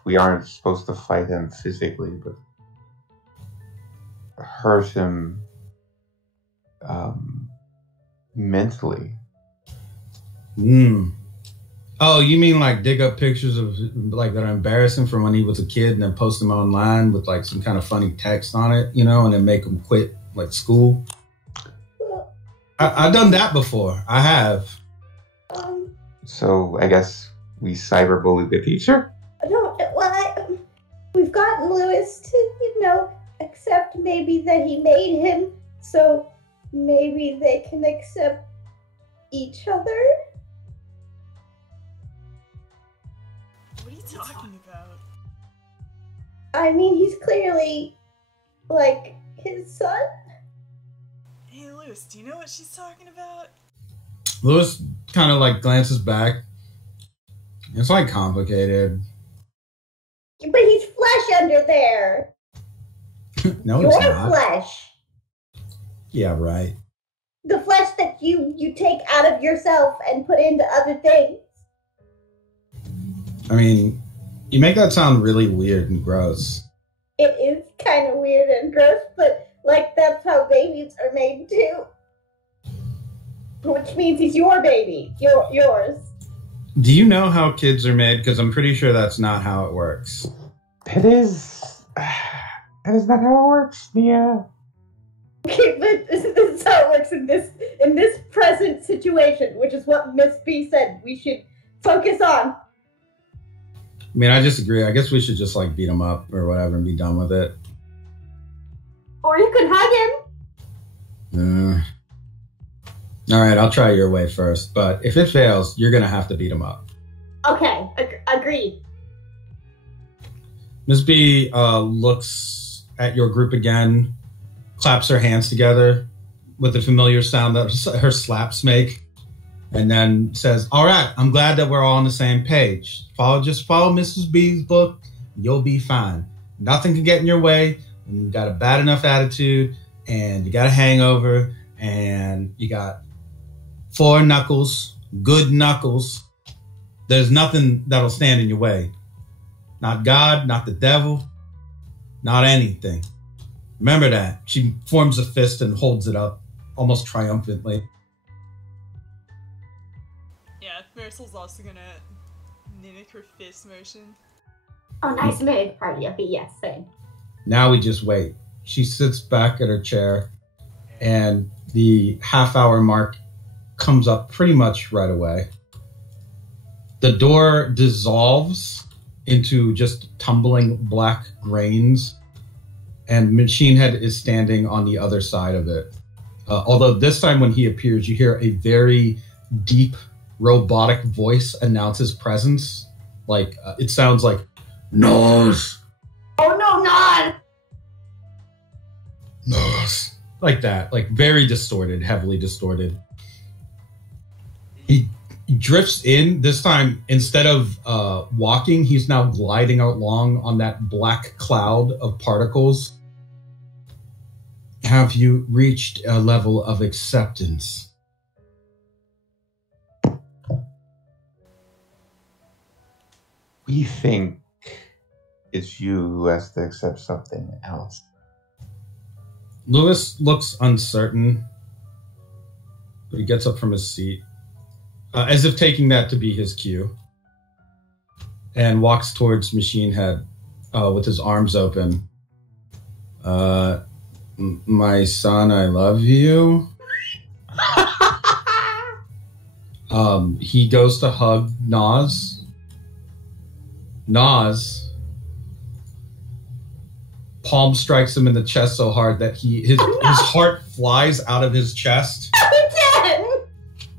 we aren't supposed to fight him physically, but hurt him mentally? Oh, you mean like dig up pictures of like that are embarrassing from when he was a kid and then post them online with like some kind of funny text on it, you know, and then make him quit like school? I've done that before. I have. So I guess we cyberbully the teacher? We've gotten Lewis to, you know, accept maybe that he made him, so maybe they can accept each other? What are you talking about? I mean, he's clearly, like, his son? Hey, Lewis, do you know what she's talking about? Lewis kind of like glances back. It's like complicated. But he's flesh under there. No, Your it's not. flesh. Yeah, right. The flesh that you take out of yourself and put into other things. I mean, you make that sound really weird and gross. It is kind of weird and gross, but, like, that's how babies are made, too. Which means he's your baby. Yours. Do you know how kids are made? Because I'm pretty sure that's not how it works. That is not how it works, Nia. Okay, but this is how it works in this present situation, which is what Miss B said we should focus on. I mean, I disagree. I guess we should just like beat him up or whatever and be done with it. Or you could hug him. All right, I'll try your way first. But if it fails, you're going to have to beat him up. Okay, agreed. Miss B looks at your group again, claps her hands together with the familiar sound that her slaps make, and then says, all right, I'm glad that we're all on the same page. Just follow Mrs. B's book, and you'll be fine. Nothing can get in your way when you've got a bad enough attitude, and you got a hangover, and you got 4 knuckles, good knuckles. There's nothing that'll stand in your way. Not God, not the devil, not anything. Remember that. She forms a fist and holds it up, almost triumphantly. Yeah, Marisol's also gonna mimic her fist motion. Oh, nice made party. Okay, yes, same. Now we just wait. She sits back at her chair, and the half-hour mark comes up pretty much right away. The door dissolves into just tumbling black grains, and Machinehead is standing on the other side of it. Although this time when he appears, you hear a very deep, robotic voice announce his presence. Like, it sounds like, Nose! Oh no, not! Nose! Like that. Like, very distorted, heavily distorted. He drifts in. This time, instead of walking, he's now gliding along on that black cloud of particles. Have you reached a level of acceptance? We think it's you who has to accept something else. Lewis looks uncertain, but he gets up from his seat, as if taking that to be his cue, and walks towards Machinehead with his arms open. My son, I love you. He goes to hug Nas. Nas palm strikes him in the chest so hard that his heart flies out of his chest.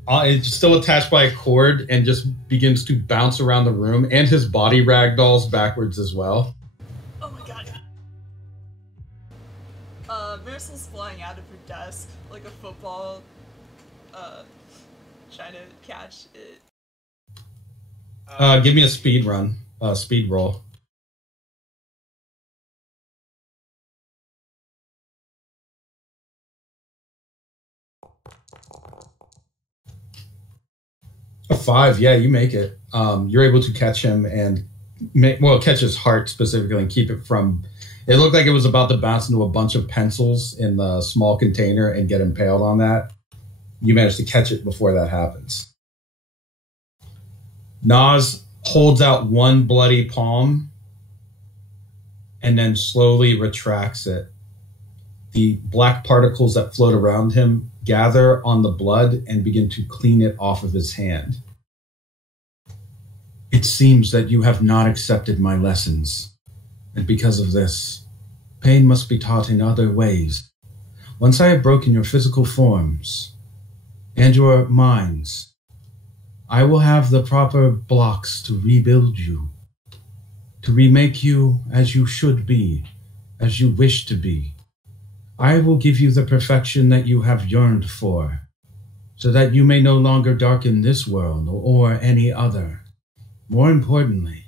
It's still attached by a cord and just begins to bounce around the room, and his body ragdolls backwards as well. Oh my god. Marisol's flying out of her desk like a football, trying to catch it. Give me a speed roll. A 5, yeah, you make it. You're able to catch him and catch his heart specifically and keep it from. It looked like it was about to bounce into a bunch of pencils in the small container and get impaled on that. You managed to catch it before that happens. Nas holds out one bloody palm and then slowly retracts it. The black particles that float around him gather on the blood and begin to clean it off of his hand. It seems that you have not accepted my lessons, and because of this, pain must be taught in other ways. Once I have broken your physical forms and your minds, I will have the proper blocks to rebuild you, to remake you as you should be, as you wish to be. I will give you the perfection that you have yearned for, so that you may no longer darken this world or any other. More importantly,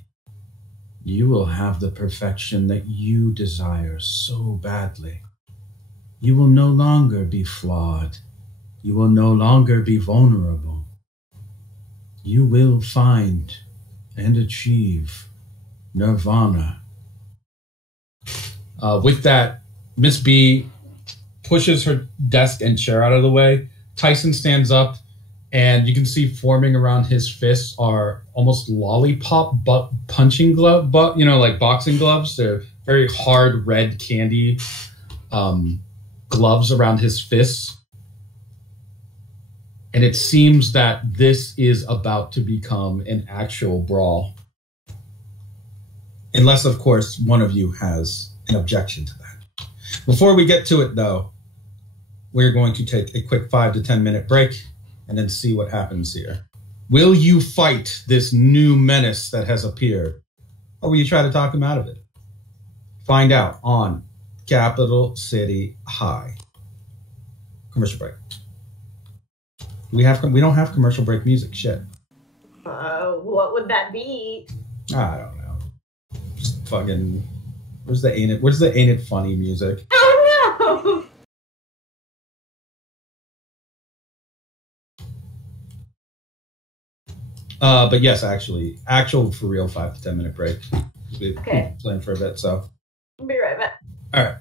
you will have the perfection that you desire so badly. You will no longer be flawed. You will no longer be vulnerable. You will find and achieve Nirvana. With that, Miss B pushes her desk and chair out of the way. Tyson stands up, and you can see forming around his fists are almost lollipop punching glove, like boxing gloves. They're very hard red candy gloves around his fists. And it seems that this is about to become an actual brawl. Unless, of course, one of you has an objection to that. Before we get to it, though, we're going to take a quick 5 to 10 minute break and then see what happens here. Will you fight this new menace that has appeared, or will you try to talk him out of it? Find out on Capital City High. Commercial break. We don't have commercial break music. Shit. What would that be? I don't know. Just fucking. Where's the ain't it funny music? Oh no! But yes, actual for real 5 to 10 minute break. We've been playing for a bit, so. I'll be right back. All right.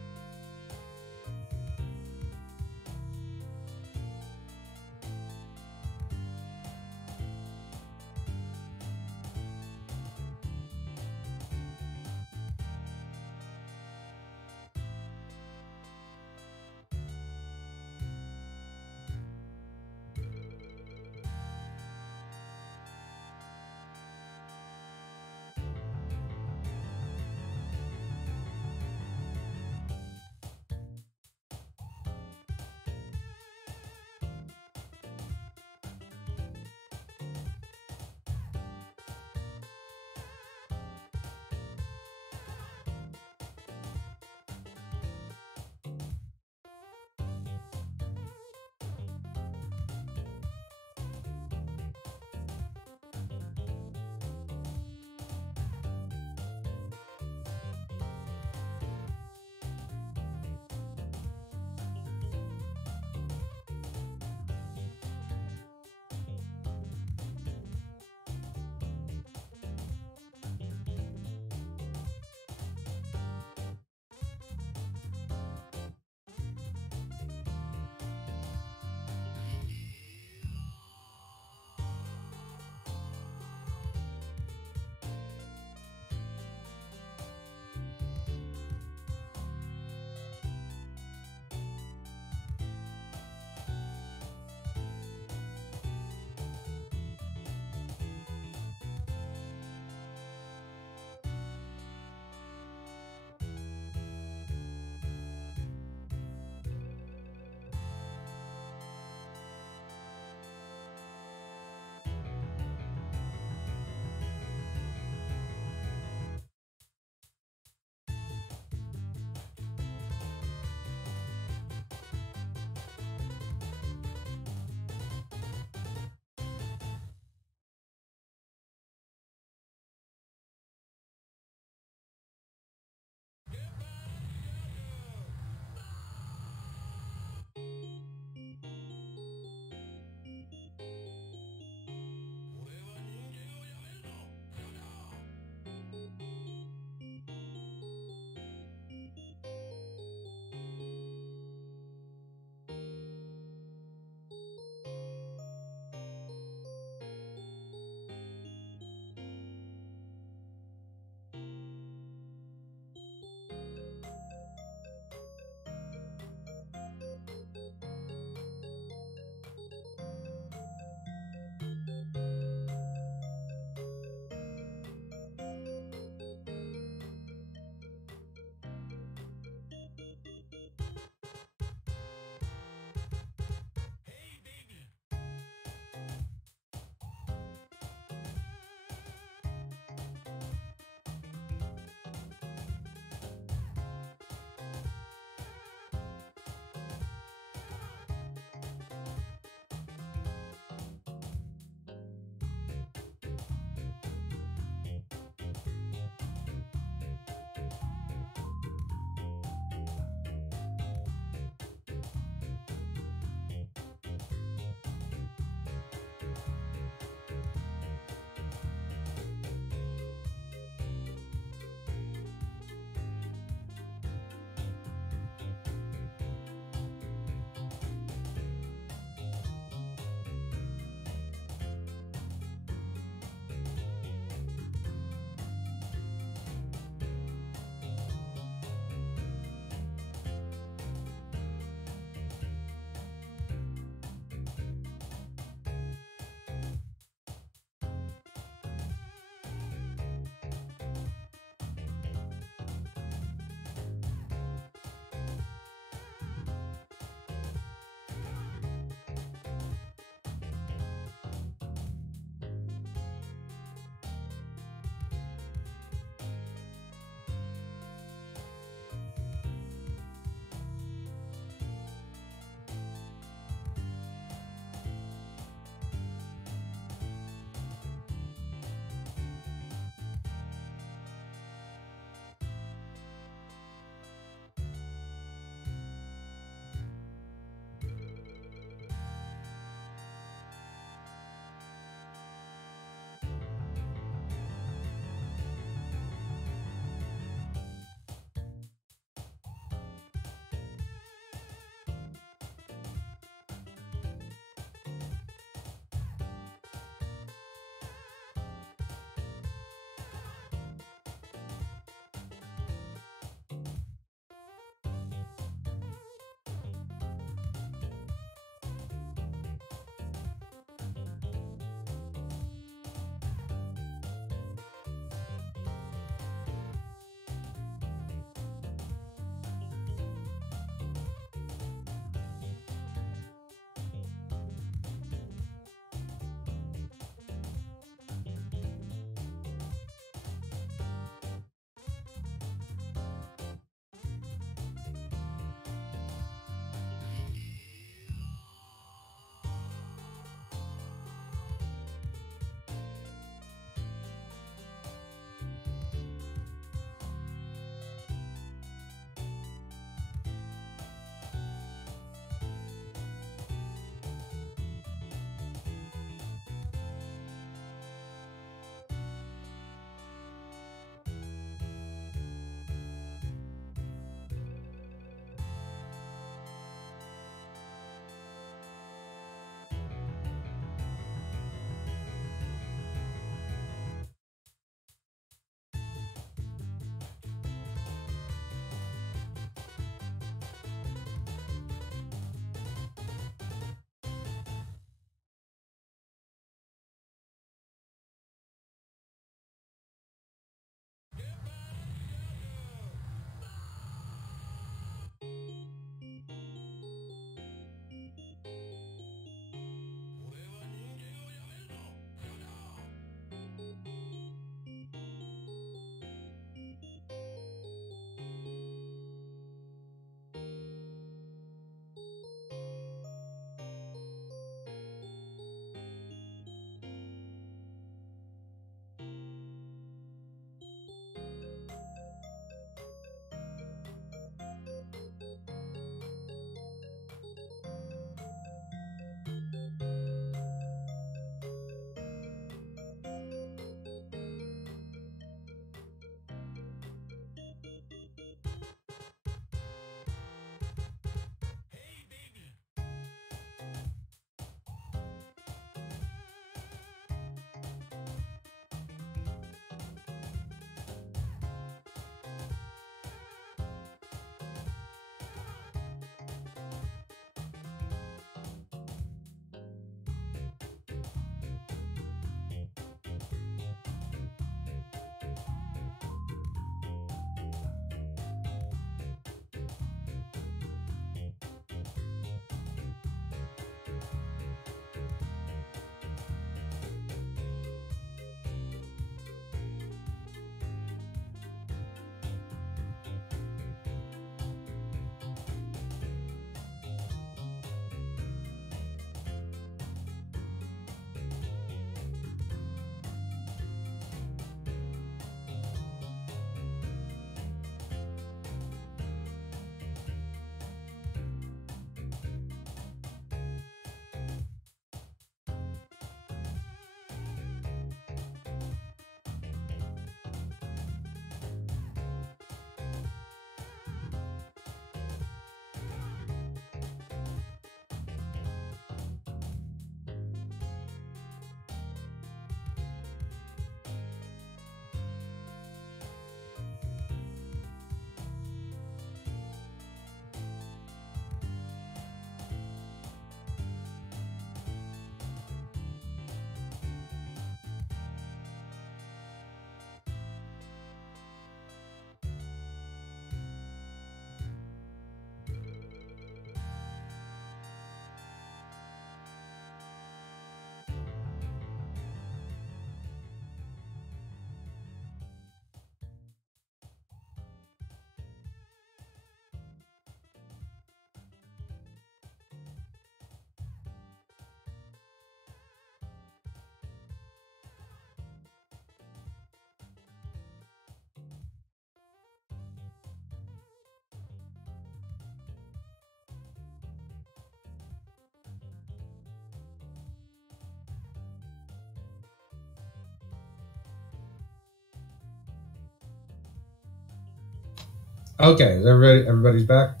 Okay, is everybody's back?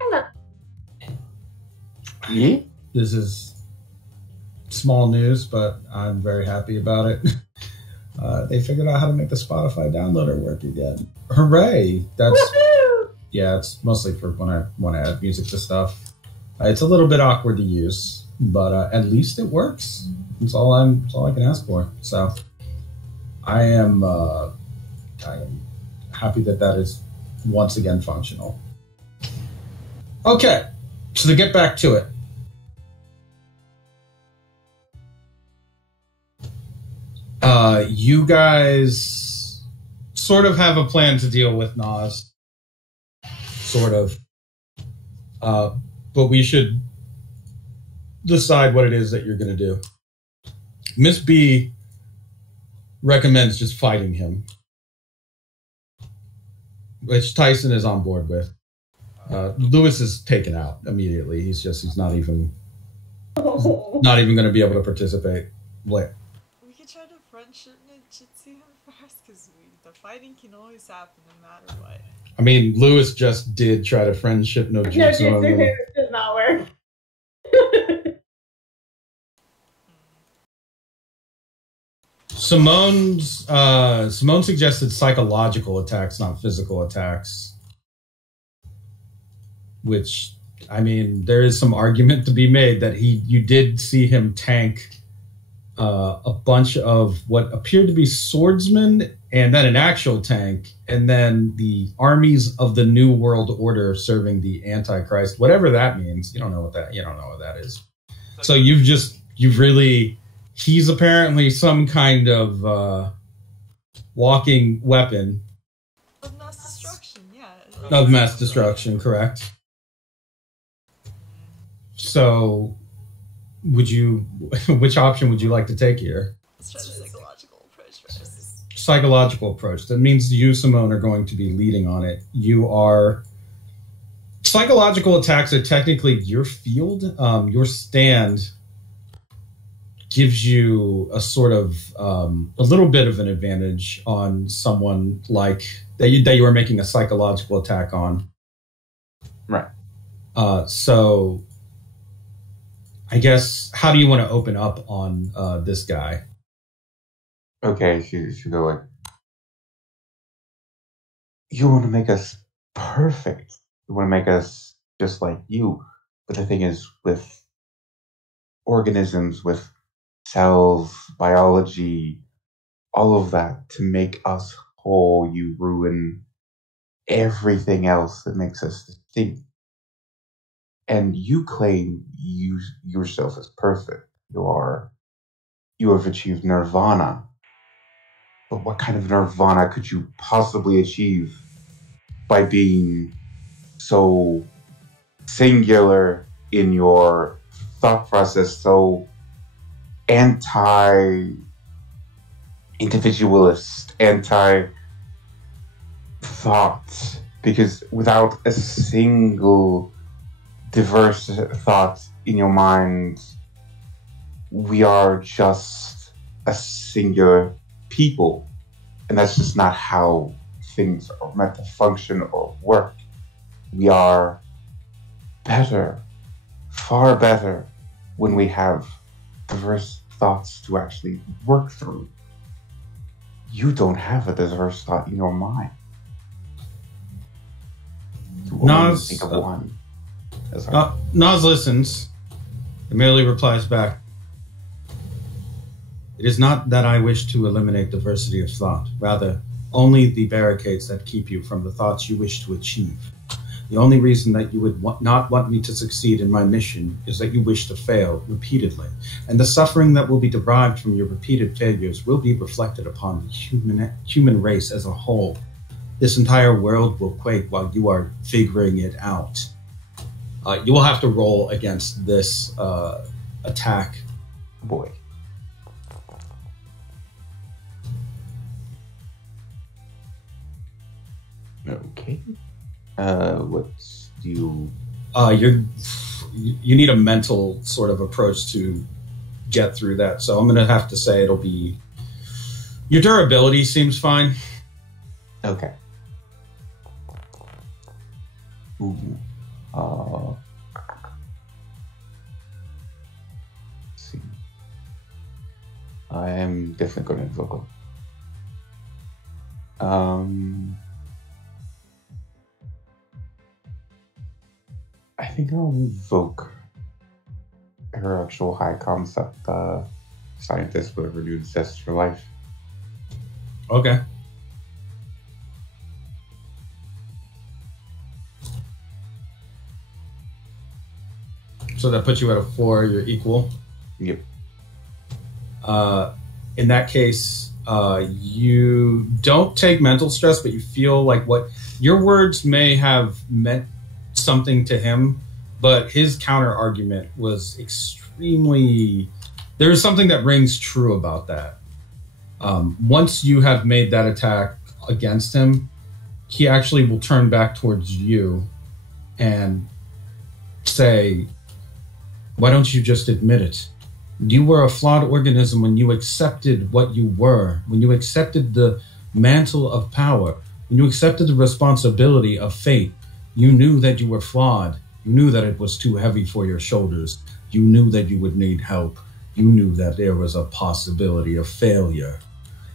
Hello. Yeah. This is small news, but I'm very happy about it. They figured out how to make the Spotify downloader work again. Hooray! Woohoo! Yeah, it's mostly for when I want to add music to stuff. It's a little bit awkward to use, but at least it works. That's all I can ask for. So I am happy that is once again functional. Okay, so to get back to it. You guys sort of have a plan to deal with Nas. Sort of. But we should decide what it is that you're going to do. Miss B recommends just fighting him, which Tyson is on board with. Lewis is taken out immediately. He's not even going to be able to participate. What? We could try to friendship ninjutsu him first, because the fighting can always happen no matter what. I mean, Lewis just did try to friendship no jutsu. No, it does not work. Simone suggested psychological attacks, not physical attacks. Which, I mean, there is some argument to be made that you did see him tank a bunch of what appeared to be swordsmen, and then an actual tank, and then the armies of the New World Order serving the Antichrist, whatever that means. You don't know what that is. So he's apparently some kind of walking weapon. Of mass destruction, yeah. Of mass destruction, correct. So, which option would you like to take here? Let's try the psychological approach first. Psychological approach. That means you, Simone, are going to be leading on it. Psychological attacks are technically your field. Your stand gives you a sort of a little bit of an advantage on someone like that you are making a psychological attack on. Right. So I guess, how do you want to open up on this guy? Okay, she go like, you want to make us perfect. You want to make us just like you. But the thing is, with organisms, with cells, biology, all of that, to make us whole, you ruin everything else that makes us distinct. And you claim you yourself as perfect. You have achieved Nirvana. But what kind of Nirvana could you possibly achieve by being so singular in your thought process, so anti-individualist, anti-thought? Because without a single diverse thought in your mind, we are just a singular people. And that's just not how things are meant to function or work. We are better, far better, when we have diverse thoughts to actually work through. You don't have a diverse thought in your mind. You only think of one. Nas listens and merely replies back, "It is not that I wish to eliminate diversity of thought. Rather, only the barricades that keep you from the thoughts you wish to achieve. The only reason that you would not want me to succeed in my mission is that you wish to fail repeatedly, and the suffering that will be derived from your repeated failures will be reflected upon the human race as a whole. This entire world will quake while you are figuring it out." You will have to roll against this attack. Boy. Okay. What do you... You need a mental sort of approach to get through that. So I'm going to have to say it'll be... Your durability seems fine. Okay. Ooh. Let's see. I am definitely going to invoke her. I think I'll invoke her actual high concept scientist, whatever dude says for life. Okay. So that puts you at a 4, you're equal. Yep. In that case, you don't take mental stress, but you feel like what your words may have meant something to him, but his counter argument was extremely. There is something that rings true about that. Once you have made that attack against him, he actually will turn back towards you and say, "Why don't you just admit it? You were a flawed organism when you accepted what you were, when you accepted the mantle of power, when you accepted the responsibility of fate. You knew that you were flawed. You knew that it was too heavy for your shoulders. You knew that you would need help. You knew that there was a possibility of failure.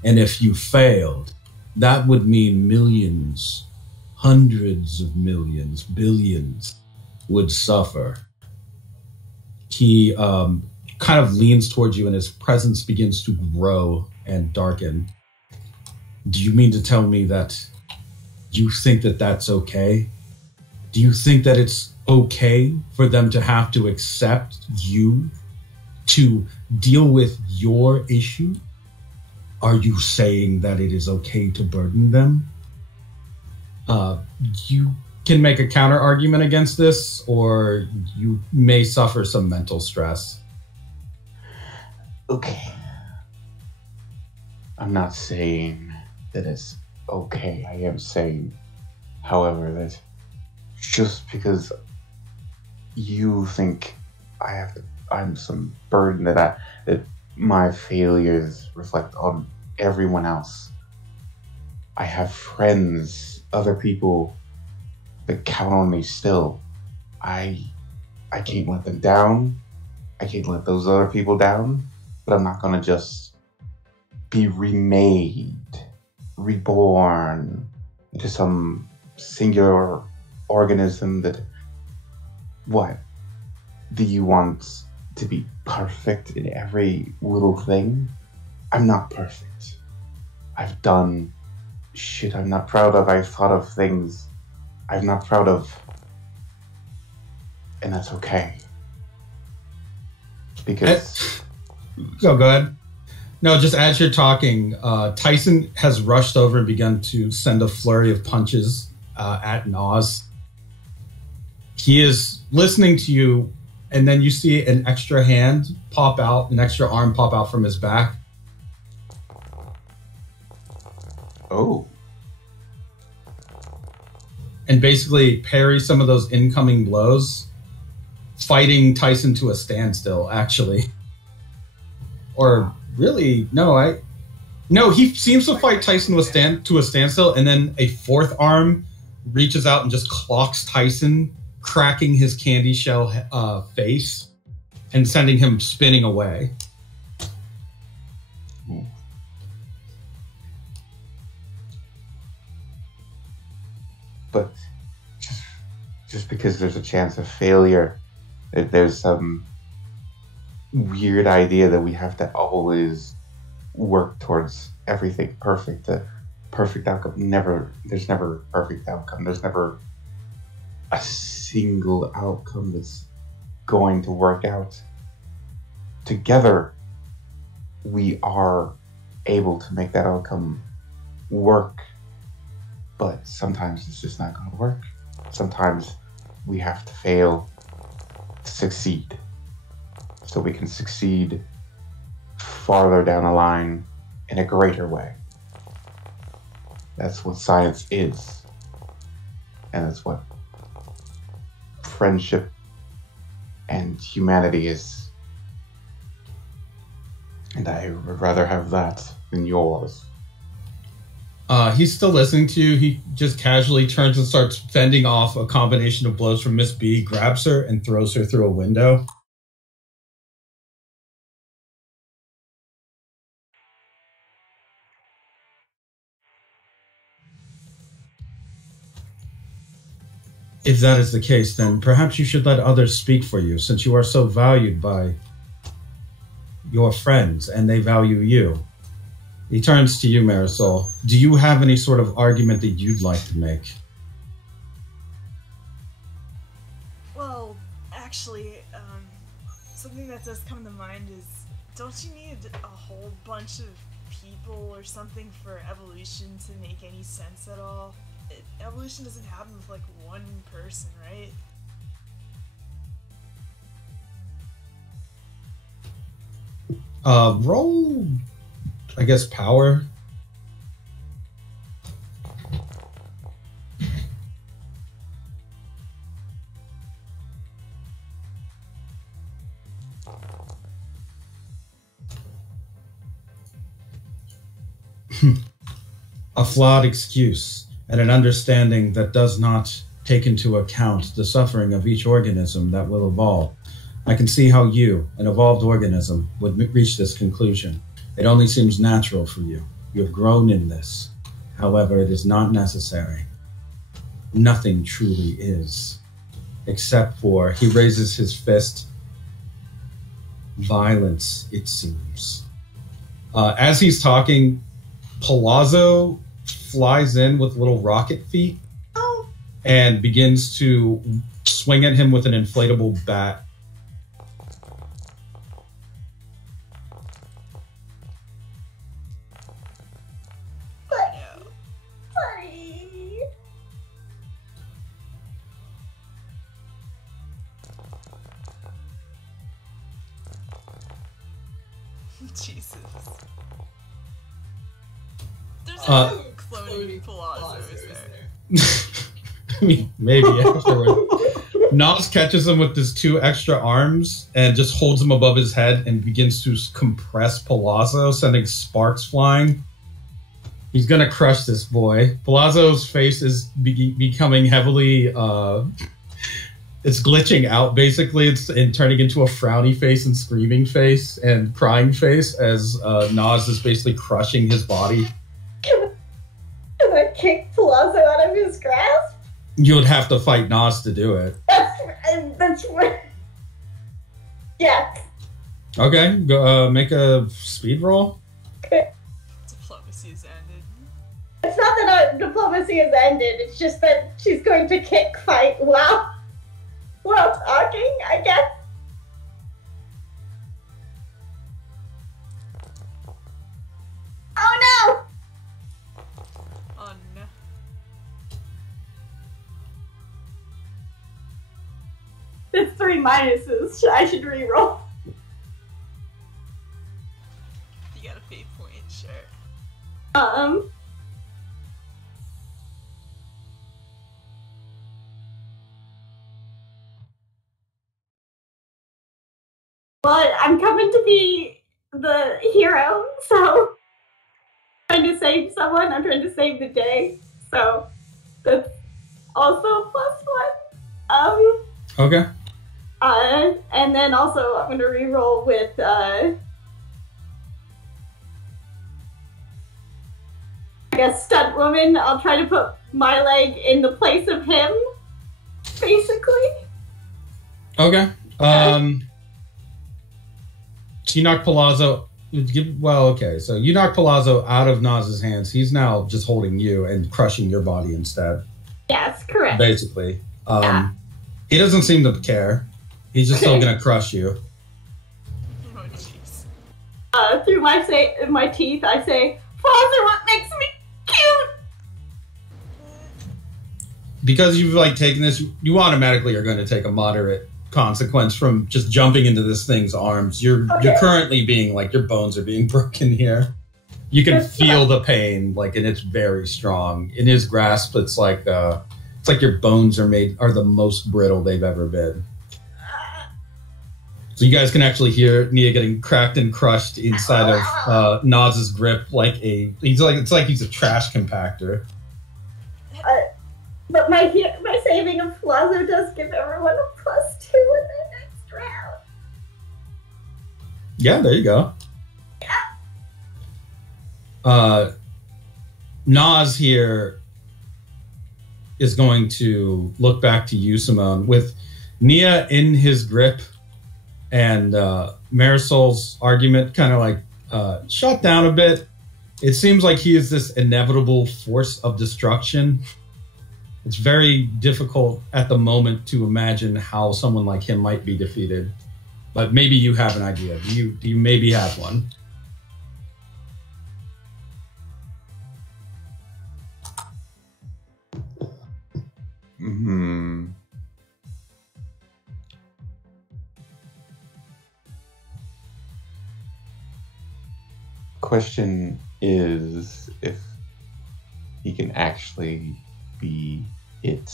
And if you failed, that would mean millions, hundreds of millions, billions would suffer." He kind of leans towards you and his presence begins to grow and darken. "Do you mean to tell me that you think that that's okay? Do you think that it's okay for them to have to accept you to deal with your issue? Are you saying that it is okay to burden them?" You can make a counter argument against this, or you may suffer some mental stress. Okay. I'm not saying that it's okay. I am saying, however, that just because you think I'm some burden that my failures reflect on everyone else. I have friends, other people that count on me still. I can't let them down. I can't let those other people down. But I'm not gonna just be remade, reborn into some singular organism that, what? Do you want to be perfect in every little thing? I'm not perfect. I've done shit I'm not proud of. I've thought of things I'm not proud of. And that's okay. Because... Go ahead. No, just as you're talking, Tyson has rushed over and begun to send a flurry of punches at Nas. He is listening to you, and then you see an extra hand pop out, an extra arm pop out from his back. Oh. And basically parry some of those incoming blows, fighting Tyson to a standstill, actually. Or really, no, he seems to fight Tyson to a standstill, and then a fourth arm reaches out and just clocks Tyson, cracking his candy shell face and sending him spinning away. But just because there's a chance of failure, if there's some weird idea that we have to always work towards everything perfect, the perfect outcome. There's never a perfect outcome. There's never a single outcome that's going to work out. Together, we are able to make that outcome work, but sometimes it's just not going to work. Sometimes we have to fail to succeed, so we can succeed farther down the line in a greater way. That's what science is. And that's what friendship and humanity is. And I would rather have that than yours. He's still listening to you. He just casually turns and starts fending off a combination of blows from Miss B, grabs her, and throws her through a window. If that is the case, then perhaps you should let others speak for you, since you are so valued by your friends and they value you. He turns to you, Marisol. Do you have any sort of argument that you'd like to make? Well, actually, something that does come to mind is, don't you need a whole bunch of people or something for evolution to make any sense at all? Evolution doesn't happen with, like, one person, right? Roll, I guess, power. A flawed excuse and an understanding that does not take into account the suffering of each organism that will evolve. I can see how you, an evolved organism, would reach this conclusion. It only seems natural for you. You have grown in this. However, it is not necessary. Nothing truly is. Except for, he raises his fist, violence, it seems. As he's talking, Palazzo flies in with little rocket feet and begins to swing at him with an inflatable bat. Jesus. There's a cloning Palazzo, is there? I mean, maybe afterward. Nas catches him with his two extra arms and just holds him above his head and begins to compress Palazzo, sending sparks flying. He's gonna crush this boy. Palazzo's face is becoming heavily... it's glitching out, basically. It's turning into a frowny face and screaming face and crying face as Nas is basically crushing his body. Can I kick Palazzo out of his grasp? You would have to fight Nas to do it. That's what... Yeah. Okay, go, make a speed roll. Okay. Diplomacy has ended. It's not that our diplomacy has ended, it's just that she's going to kick fight while talking, I guess. Oh no! Oh no. It's 3 minuses. I should re-roll. You got a fate point, sure. But I'm coming to be the hero, so I'm trying to save someone. I'm trying to save the day, so that's also a +1. Okay. And then also I'm gonna re-roll with I guess stunt woman. I'll try to put my leg in the place of him, basically. Okay. So you knock Palazzo. Well, okay. So you knock Palazzo out of Naz's hands. He's now just holding you and crushing your body instead. Yes, correct. Basically. He doesn't seem to care. He's just still gonna crush you. Oh jeez. Through my teeth, I say, "Father, what makes me cute?" Because you've taken this, you automatically are going to take a moderate consequence from just jumping into this thing's arms. You're currently being your bones are being broken here. You can feel the pain, and it's very strong. In his grasp, it's like your bones are the most brittle they've ever been. So you guys can actually hear Nia getting cracked and crushed inside of Naz's grip, it's like he's a trash compactor. But my saving of Plazo does give everyone a +2 in the next round. Yeah, there you go. Naz here is going to look back to you, Simone, with Nia in his grip and Marisol's argument kind of like shut down a bit. It seems like he is this inevitable force of destruction. It's very difficult at the moment to imagine how someone like him might be defeated. But maybe you have an idea. Do you maybe have one? Question is if he can actually be it.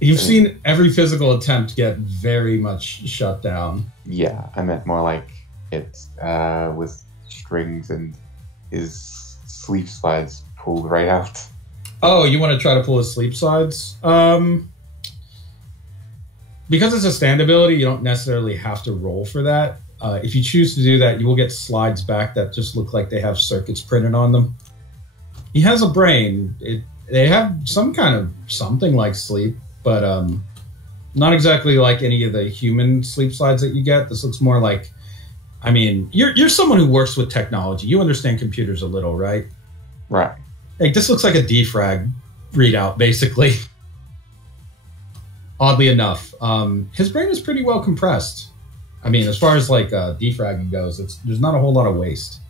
You've seen every physical attempt get very much shut down. Yeah, I meant more like it's with strings and his sleep slides pulled right out. Oh, you want to try to pull his sleep slides? Because it's a stand ability, you don't necessarily have to roll for that. If you choose to do that, you will get slides back that just look like they have circuits printed on them. He has a brain. They have some kind of something like sleep, but not exactly like any of the human sleep slides that you get. This looks more like, I mean, you're someone who works with technology. You understand computers a little, right? Right. Like, this looks like a defrag readout, basically. Oddly enough, his brain is pretty well compressed. I mean, as far as like defragging goes, there's not a whole lot of waste.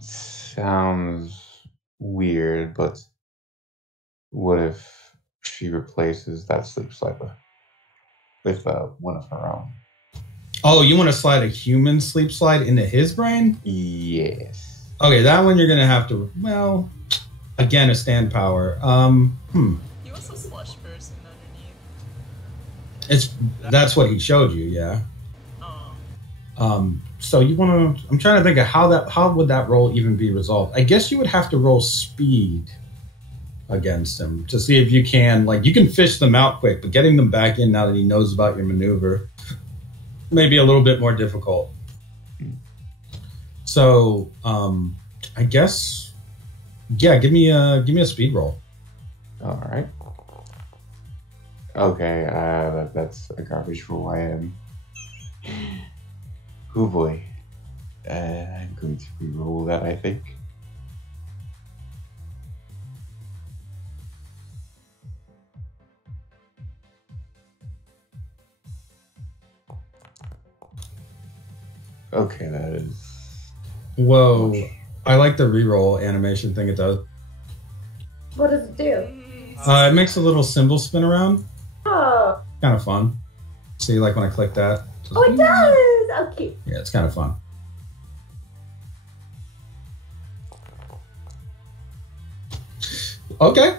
Sounds weird, but what if she replaces that sleep slide with one of her own? Oh, you want to slide a human sleep slide into his brain? Yes. Okay, that one you're gonna have to. Well, again, a stand power. He wants a slush person underneath. That's what he showed you, yeah. Oh. So you want to? I'm trying to think of how would that roll even be resolved? I guess you would have to roll speed against him to see if you can you can fish them out quick, but getting them back in now that he knows about your maneuver may be a little bit more difficult. So I guess give me a speed roll. All right. Okay, that's a garbage roll. I am. Oh boy. I'm going to re-roll that, I think. Okay, that is... Whoa. I like the re-roll animation thing it does. What does it do? It makes a little symbol spin around. Oh. Kind of fun. See, like when I click that. Oh, it does! Oh, cute. Yeah, it's kind of fun. Okay.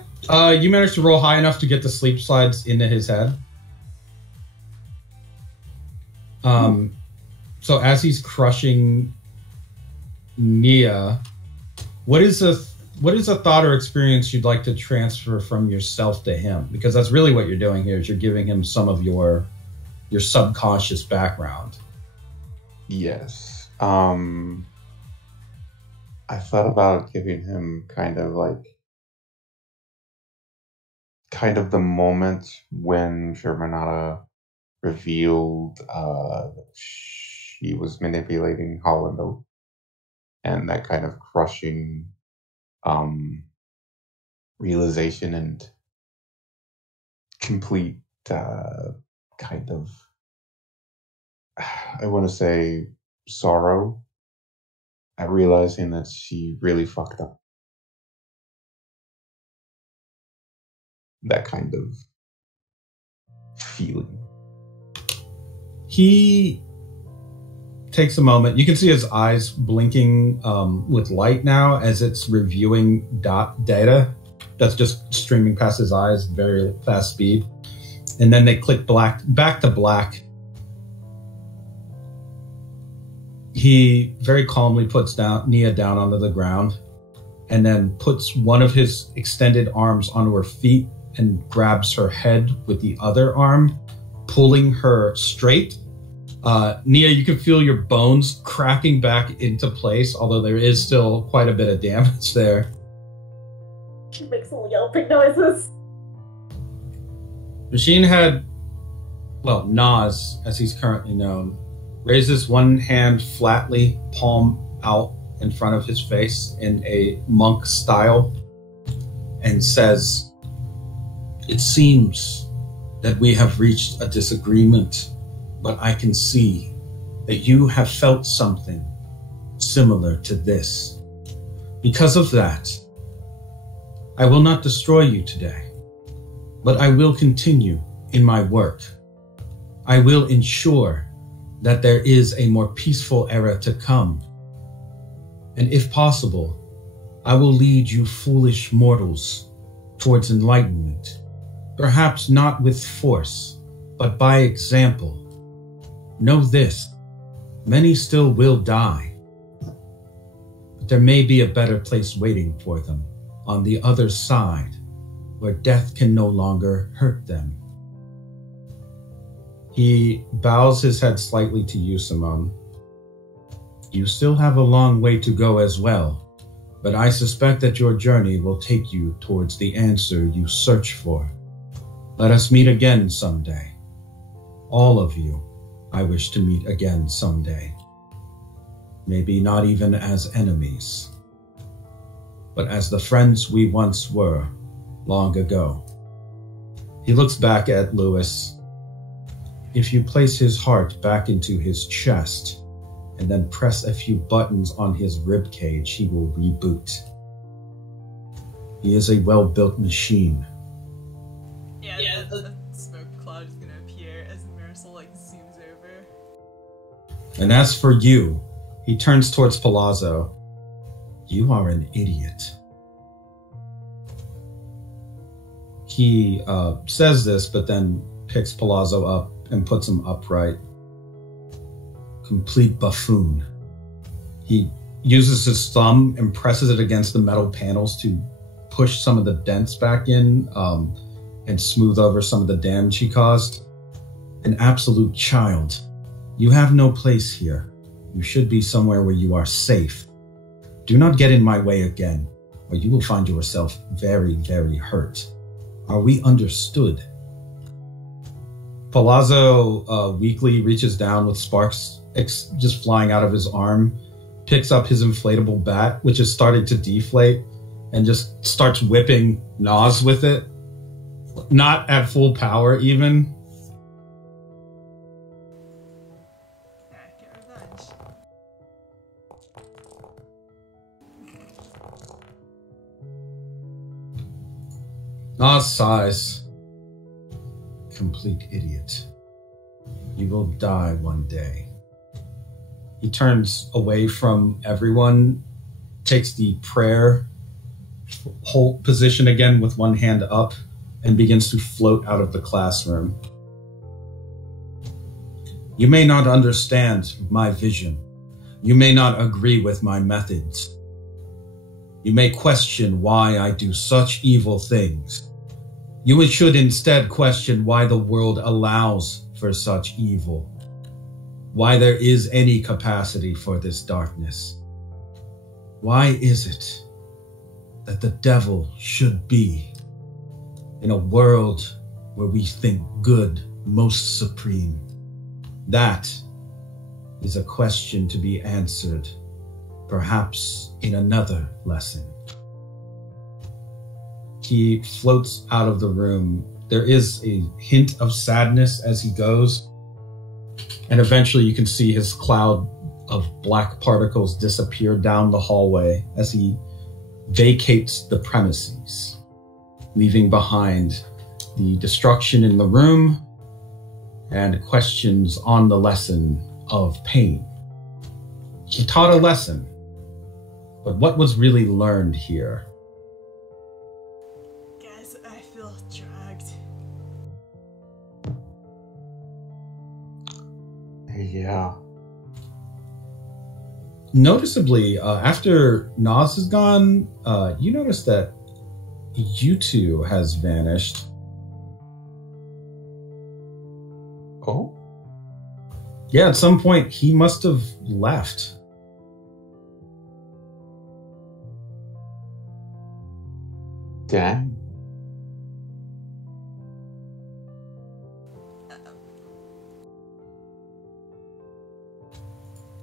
You managed to roll high enough to get the sleep slides into his head. So as he's crushing Nia, what is a thought or experience you'd like to transfer from yourself to him? Because that's really what you're doing here, is you're giving him some of your subconscious background. Yes. I thought about giving him kind of the moment when Germanata revealed she was manipulating Hollando, and that kind of crushing realization and complete kind of, I want to say, sorrow at realizing that she really fucked up. That kind of feeling. He takes a moment. You can see his eyes blinking with light now as it's reviewing data. that's just streaming past his eyes, very fast speed. And then they click back to black. He very calmly puts Nia down onto the ground and then puts one of his extended arms onto her feet and grabs her head with the other arm, pulling her straight. Nia, you can feel your bones cracking back into place, although there is still quite a bit of damage there. She makes little yelping noises. Machinehead, well, Nas, as he's currently known, raises one hand flatly, palm out in front of his face in a monk style, and says, "It seems that we have reached a disagreement, but I can see that you have felt something similar to this. Because of that, I will not destroy you today, but I will continue in my work. I will ensure that there is a more peaceful era to come. And if possible, I will lead you foolish mortals towards enlightenment, perhaps not with force, but by example. Know this, many still will die, but there may be a better place waiting for them on the other side, where death can no longer hurt them." He bows his head slightly to you, Simone. "You still have a long way to go as well, but I suspect that your journey will take you towards the answer you search for. Let us meet again someday. All of you, I wish to meet again someday. Maybe not even as enemies, but as the friends we once were long ago." He looks back at Lewis. "If you place his heart back into his chest and then press a few buttons on his rib cage, he will reboot. He is a well-built machine." Yeah, the smoke cloud is gonna appear as Marisol zooms over. "And as for you," he turns towards Palazzo, "you are an idiot." He says this, but then picks Palazzo up and puts him upright. "Complete buffoon." He uses his thumb and presses it against the metal panels to push some of the dents back in and smooth over some of the damage he caused. "An absolute child. You have no place here. You should be somewhere where you are safe. Do not get in my way again, or you will find yourself very, very hurt. Are we understood?" Palazzo weakly reaches down with sparks just flying out of his arm, picks up his inflatable bat, which is starting to deflate, and just starts whipping Nas with it. Not at full power, even. Get revenge. Nas sighs. "Complete idiot. You will die one day." He turns away from everyone, takes the prayer hold position again with one hand up, and begins to float out of the classroom. "You may not understand my vision. You may not agree with my methods. You may question why I do such evil things. You should instead question why the world allows for such evil, why there is any capacity for this darkness. Why is it that the devil should be in a world where we think good most supreme? That is a question to be answered, perhaps in another lesson." He floats out of the room. There is a hint of sadness as he goes, and eventually you can see his cloud of black particles disappear down the hallway as he vacates the premises, leaving behind the destruction in the room and questions on the lesson of pain. He taught a lesson, but what was really learned here? Yeah. Noticeably, after Nas is gone, you notice that Yutu has vanished. Oh? Yeah, at some point he must have left. Dang.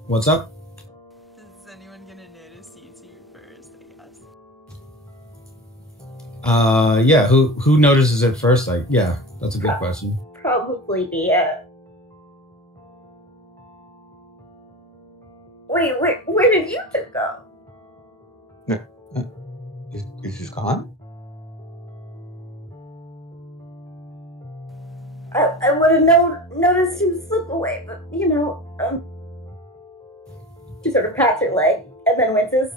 What's up? Is anyone gonna notice Yutu first, I guess? Yeah, who notices it first? Yeah, that's a good question. Probably Mia. Wait, where did you two go? Is she gone? I would have noticed you slip away, but she sort of pats her leg and then winces.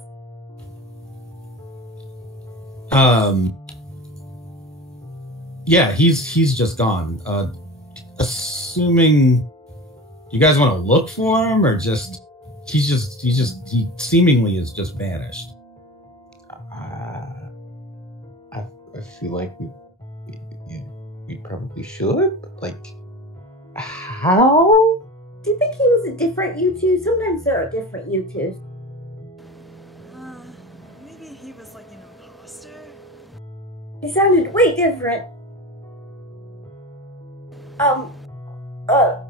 Yeah, he's just gone. Assuming you guys want to look for him, or just he seemingly is just vanished. I feel like we probably should, but like, how? Do you think he was a different Yutu? Sometimes there are different Yutus. Maybe he was like an imposter? He sounded way different.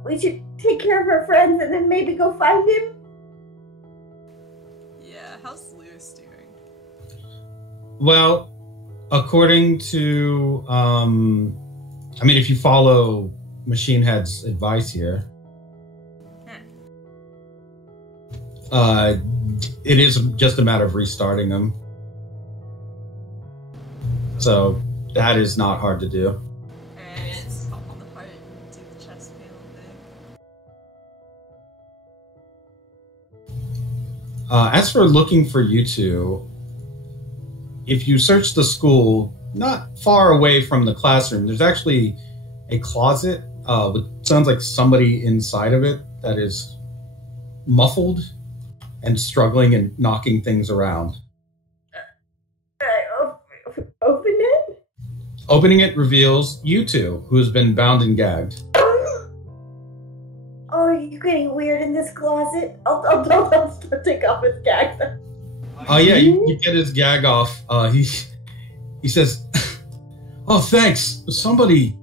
We should take care of our friends and then maybe go find him. Yeah, how's Lewis doing? Well, according to, if you follow Machinehead's advice here, it is just a matter of restarting them. So that is not hard to do. Alright, let's hop on the part and do the chest panel thing. As for looking for you two, if you search the school, not far away from the classroom, there's actually a closet with sounds like somebody inside of it that is muffled and struggling and knocking things around. Open it? Opening it reveals Yutu, who has been bound and gagged. Oh, you're getting weird in this closet. I'll take off his gag. Oh yeah, you get his gag off. He says, "Oh, thanks. Somebody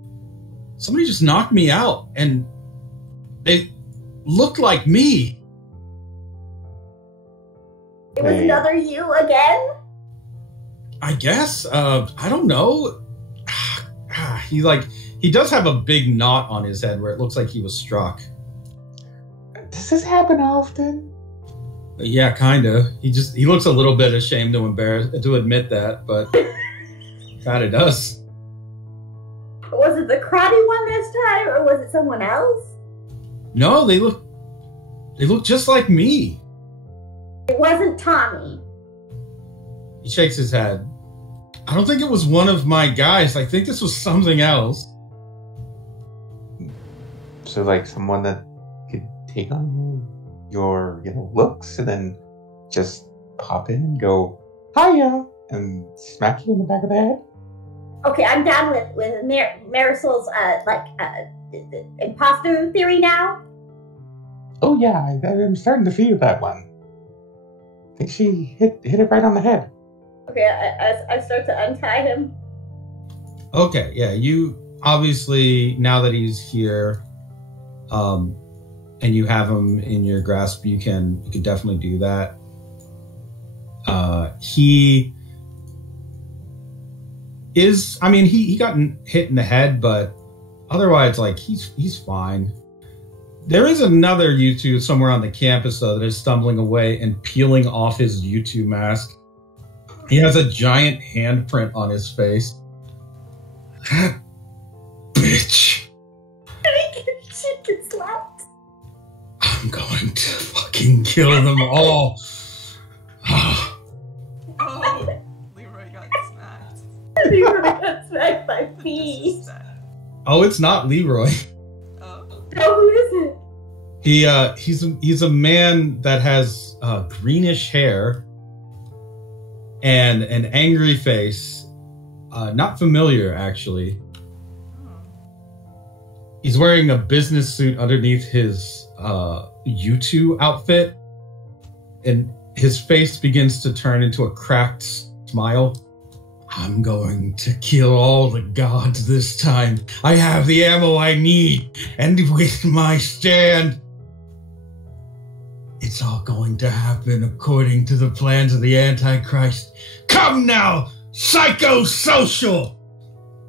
just knocked me out, and they looked like me." It was another you again? I guess. I don't know. He does have a big knot on his head where it looks like he was struck. Does this happen often? Yeah, kinda. He looks a little bit ashamed to admit that, but kinda does. Was it the karate one this time, or was it someone else? No, they look just like me. It wasn't Tommy. He shakes his head. I don't think it was one of my guys. I think this was something else. So like someone that could take on your looks and then just pop in and go, "Hiya," and smack you in the back of the head? Okay, I'm down with Marisol's imposter theory now. Oh yeah, I'm starting to feel that one. I think she hit it right on the head. Okay, I start to untie him. Okay, yeah, you obviously, now that he's here, and you have him in your grasp, you can definitely do that. He is, he got hit in the head, but otherwise, he's fine. There is another Yutu somewhere on the campus, though, that is stumbling away and peeling off his Yutu mask. He has a giant handprint on his face. That bitch. She gets slapped. I'm going to fucking kill them all. Oh, Leroy got smacked. Leroy got smacked by me. Oh, it's not Leroy. Oh, who is it? He's a man that has greenish hair and an angry face. Not familiar, actually. He's wearing a business suit underneath his Yutu outfit, and his face begins to turn into a cracked smile. I'm going to kill all the gods this time. I have the ammo I need, and with my stand, it's all going to happen according to the plans of the Antichrist. Come now, psychosocial!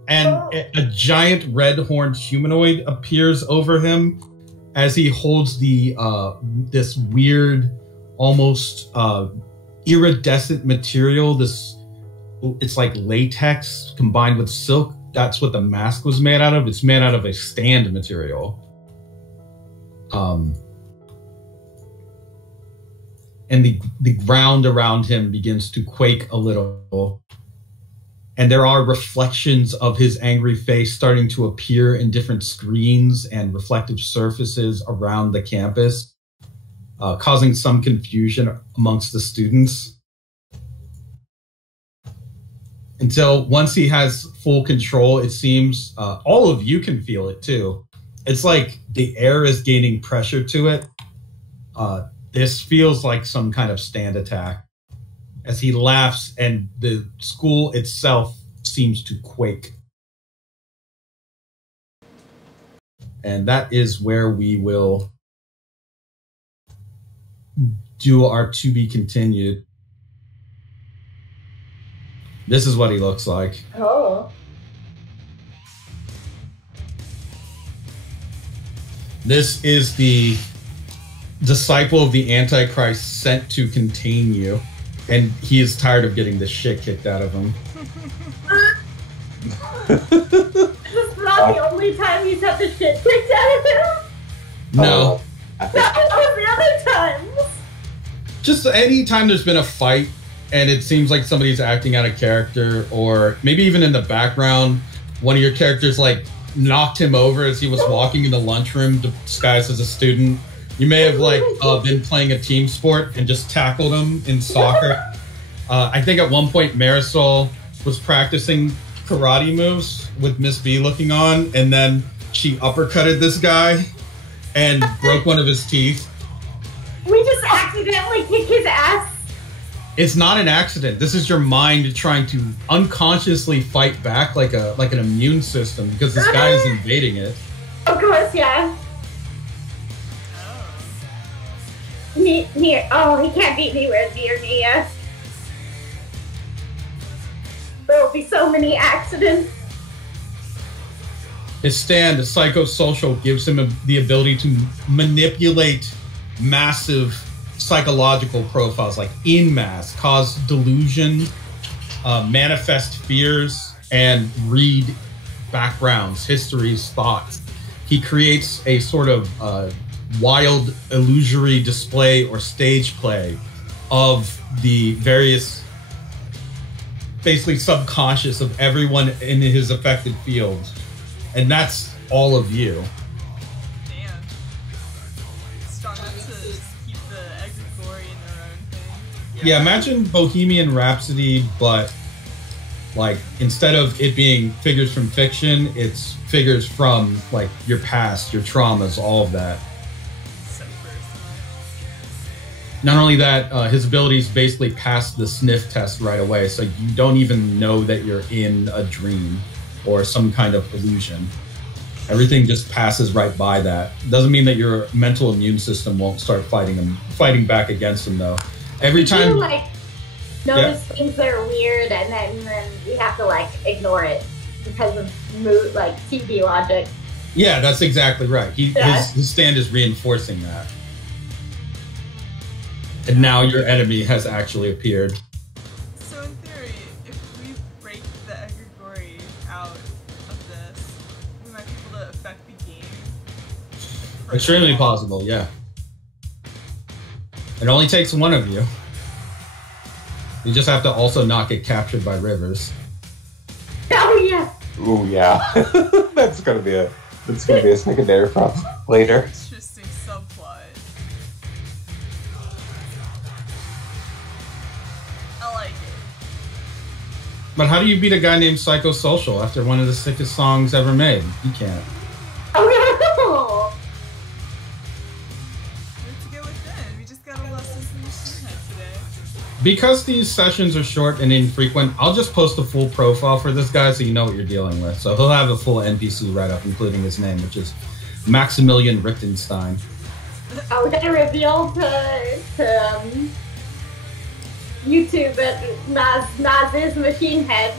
And a giant red-horned humanoid appears over him as he holds the this weird, almost iridescent material. It's like latex combined with silk. That's what the mask was made out of. It's made out of a stand material. And the ground around him begins to quake a little. And there are reflections of his angry face starting to appear in different screens and reflective surfaces around the campus, causing some confusion amongst the students. Until once he has full control, it seems all of you can feel it too. It's like the air is gaining pressure to it. This feels like some kind of stand attack as he laughs and the school itself seems to quake. And that is where we will do our to be continued. This is what he looks like. Oh. This is the disciple of the Antichrist sent to contain you. And he is tired of getting the shit kicked out of him. This is not the only time he's had the shit kicked out of him. No. That was the other times. Just any time there's been a fight and it seems like somebody's acting out of character, or maybe even in the background, one of your characters like knocked him over as he was walking in the lunchroom disguised as a student. You may have like been playing a team sport and just tackled him in soccer. I think at one point Marisol was practicing karate moves with Miss B looking on, and then she uppercutted this guy and broke one of his teeth. We just accidentally kick his ass. It's not an accident. This is your mind trying to unconsciously fight back like an immune system, because this guy is invading it. Of course, yeah. He can't beat me where near me, yes. There will be so many accidents. His stand, the psychosocial, gives him the ability to manipulate massive psychological profiles, like in mass, cause delusion, manifest fears, and read backgrounds, histories, thoughts. He creates a sort of wild, illusory display or stage play of the various, basically subconscious of everyone in his affected field. And that's all of you. Damn. Strong enough to keep the egregore in their own thing. Yeah, imagine Bohemian Rhapsody, but like instead of it being figures from fiction, it's figures from like your past, your traumas, all of that. Not only that, his abilities basically pass the sniff test right away, so you don't even know that you're in a dream or some kind of illusion. Everything just passes right by that. Doesn't mean that your mental immune system won't start fighting back against him, though. Every time you like notice things that are weird, and then we have to like ignore it because of mood, like TV logic. Yeah, that's exactly right. His stand is reinforcing that. And now your enemy has actually appeared. So in theory, if we break the egregore out of this, we might be able to affect the game. Extremely possible, yeah. It only takes one of you. You just have to also not get captured by Rivers. Oh yeah. Ooh yeah. That's gonna be a secondary problem later. Interesting subplot. But how do you beat a guy named Psychosocial after one of the sickest songs ever made? You can't. Oh, Let's go within. We just got a lesson from Machinehead today. Because these sessions are short and infrequent, I'll just post a full profile for this guy so you know what you're dealing with. So he'll have a full NPC write-up, including his name, which is Maximilian Richtenstein. I was gonna reveal to YouTube that Nas is Machinehead.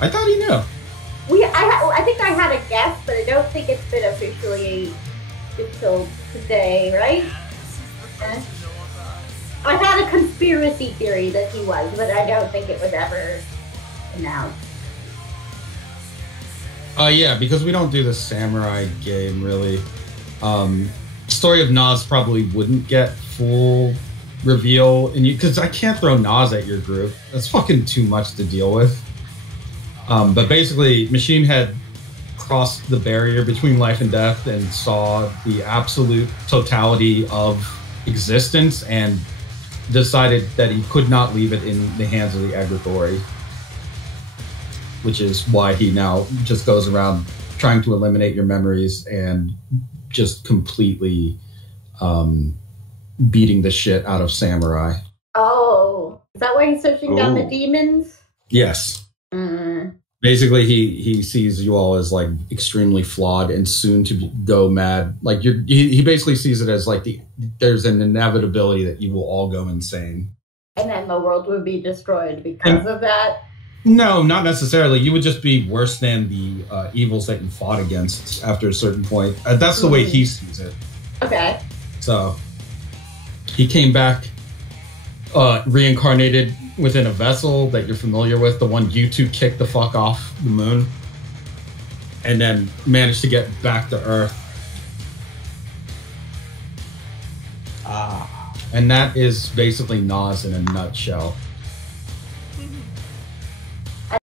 I thought he knew. I think I had a guess, but I don't think it's been officially until today, right? This is the first to know about. I had a conspiracy theory that he was, but I don't think it was ever announced. Yeah, because we don't do the samurai game, really. Story of Nas probably wouldn't get full reveal, and because I can't throw Nas at your group. That's fucking too much to deal with. But basically, Machinehead crossed the barrier between life and death and saw the absolute totality of existence and decided that he could not leave it in the hands of the egregore, which is why he now just goes around trying to eliminate your memories and just completely beating the shit out of samurai. Oh, is that why he's searching down the demons? Yes. Mm. Basically, he sees you all as like extremely flawed and soon to go mad. Like he basically sees it as like there's an inevitability that you will all go insane. And then the world would be destroyed because of that? No, not necessarily. You would just be worse than the evils that you fought against after a certain point. That's the way he sees it. Okay. So he came back reincarnated within a vessel that you're familiar with, the one Yutu kicked the fuck off the moon, and then managed to get back to Earth. And that is basically Nas in a nutshell.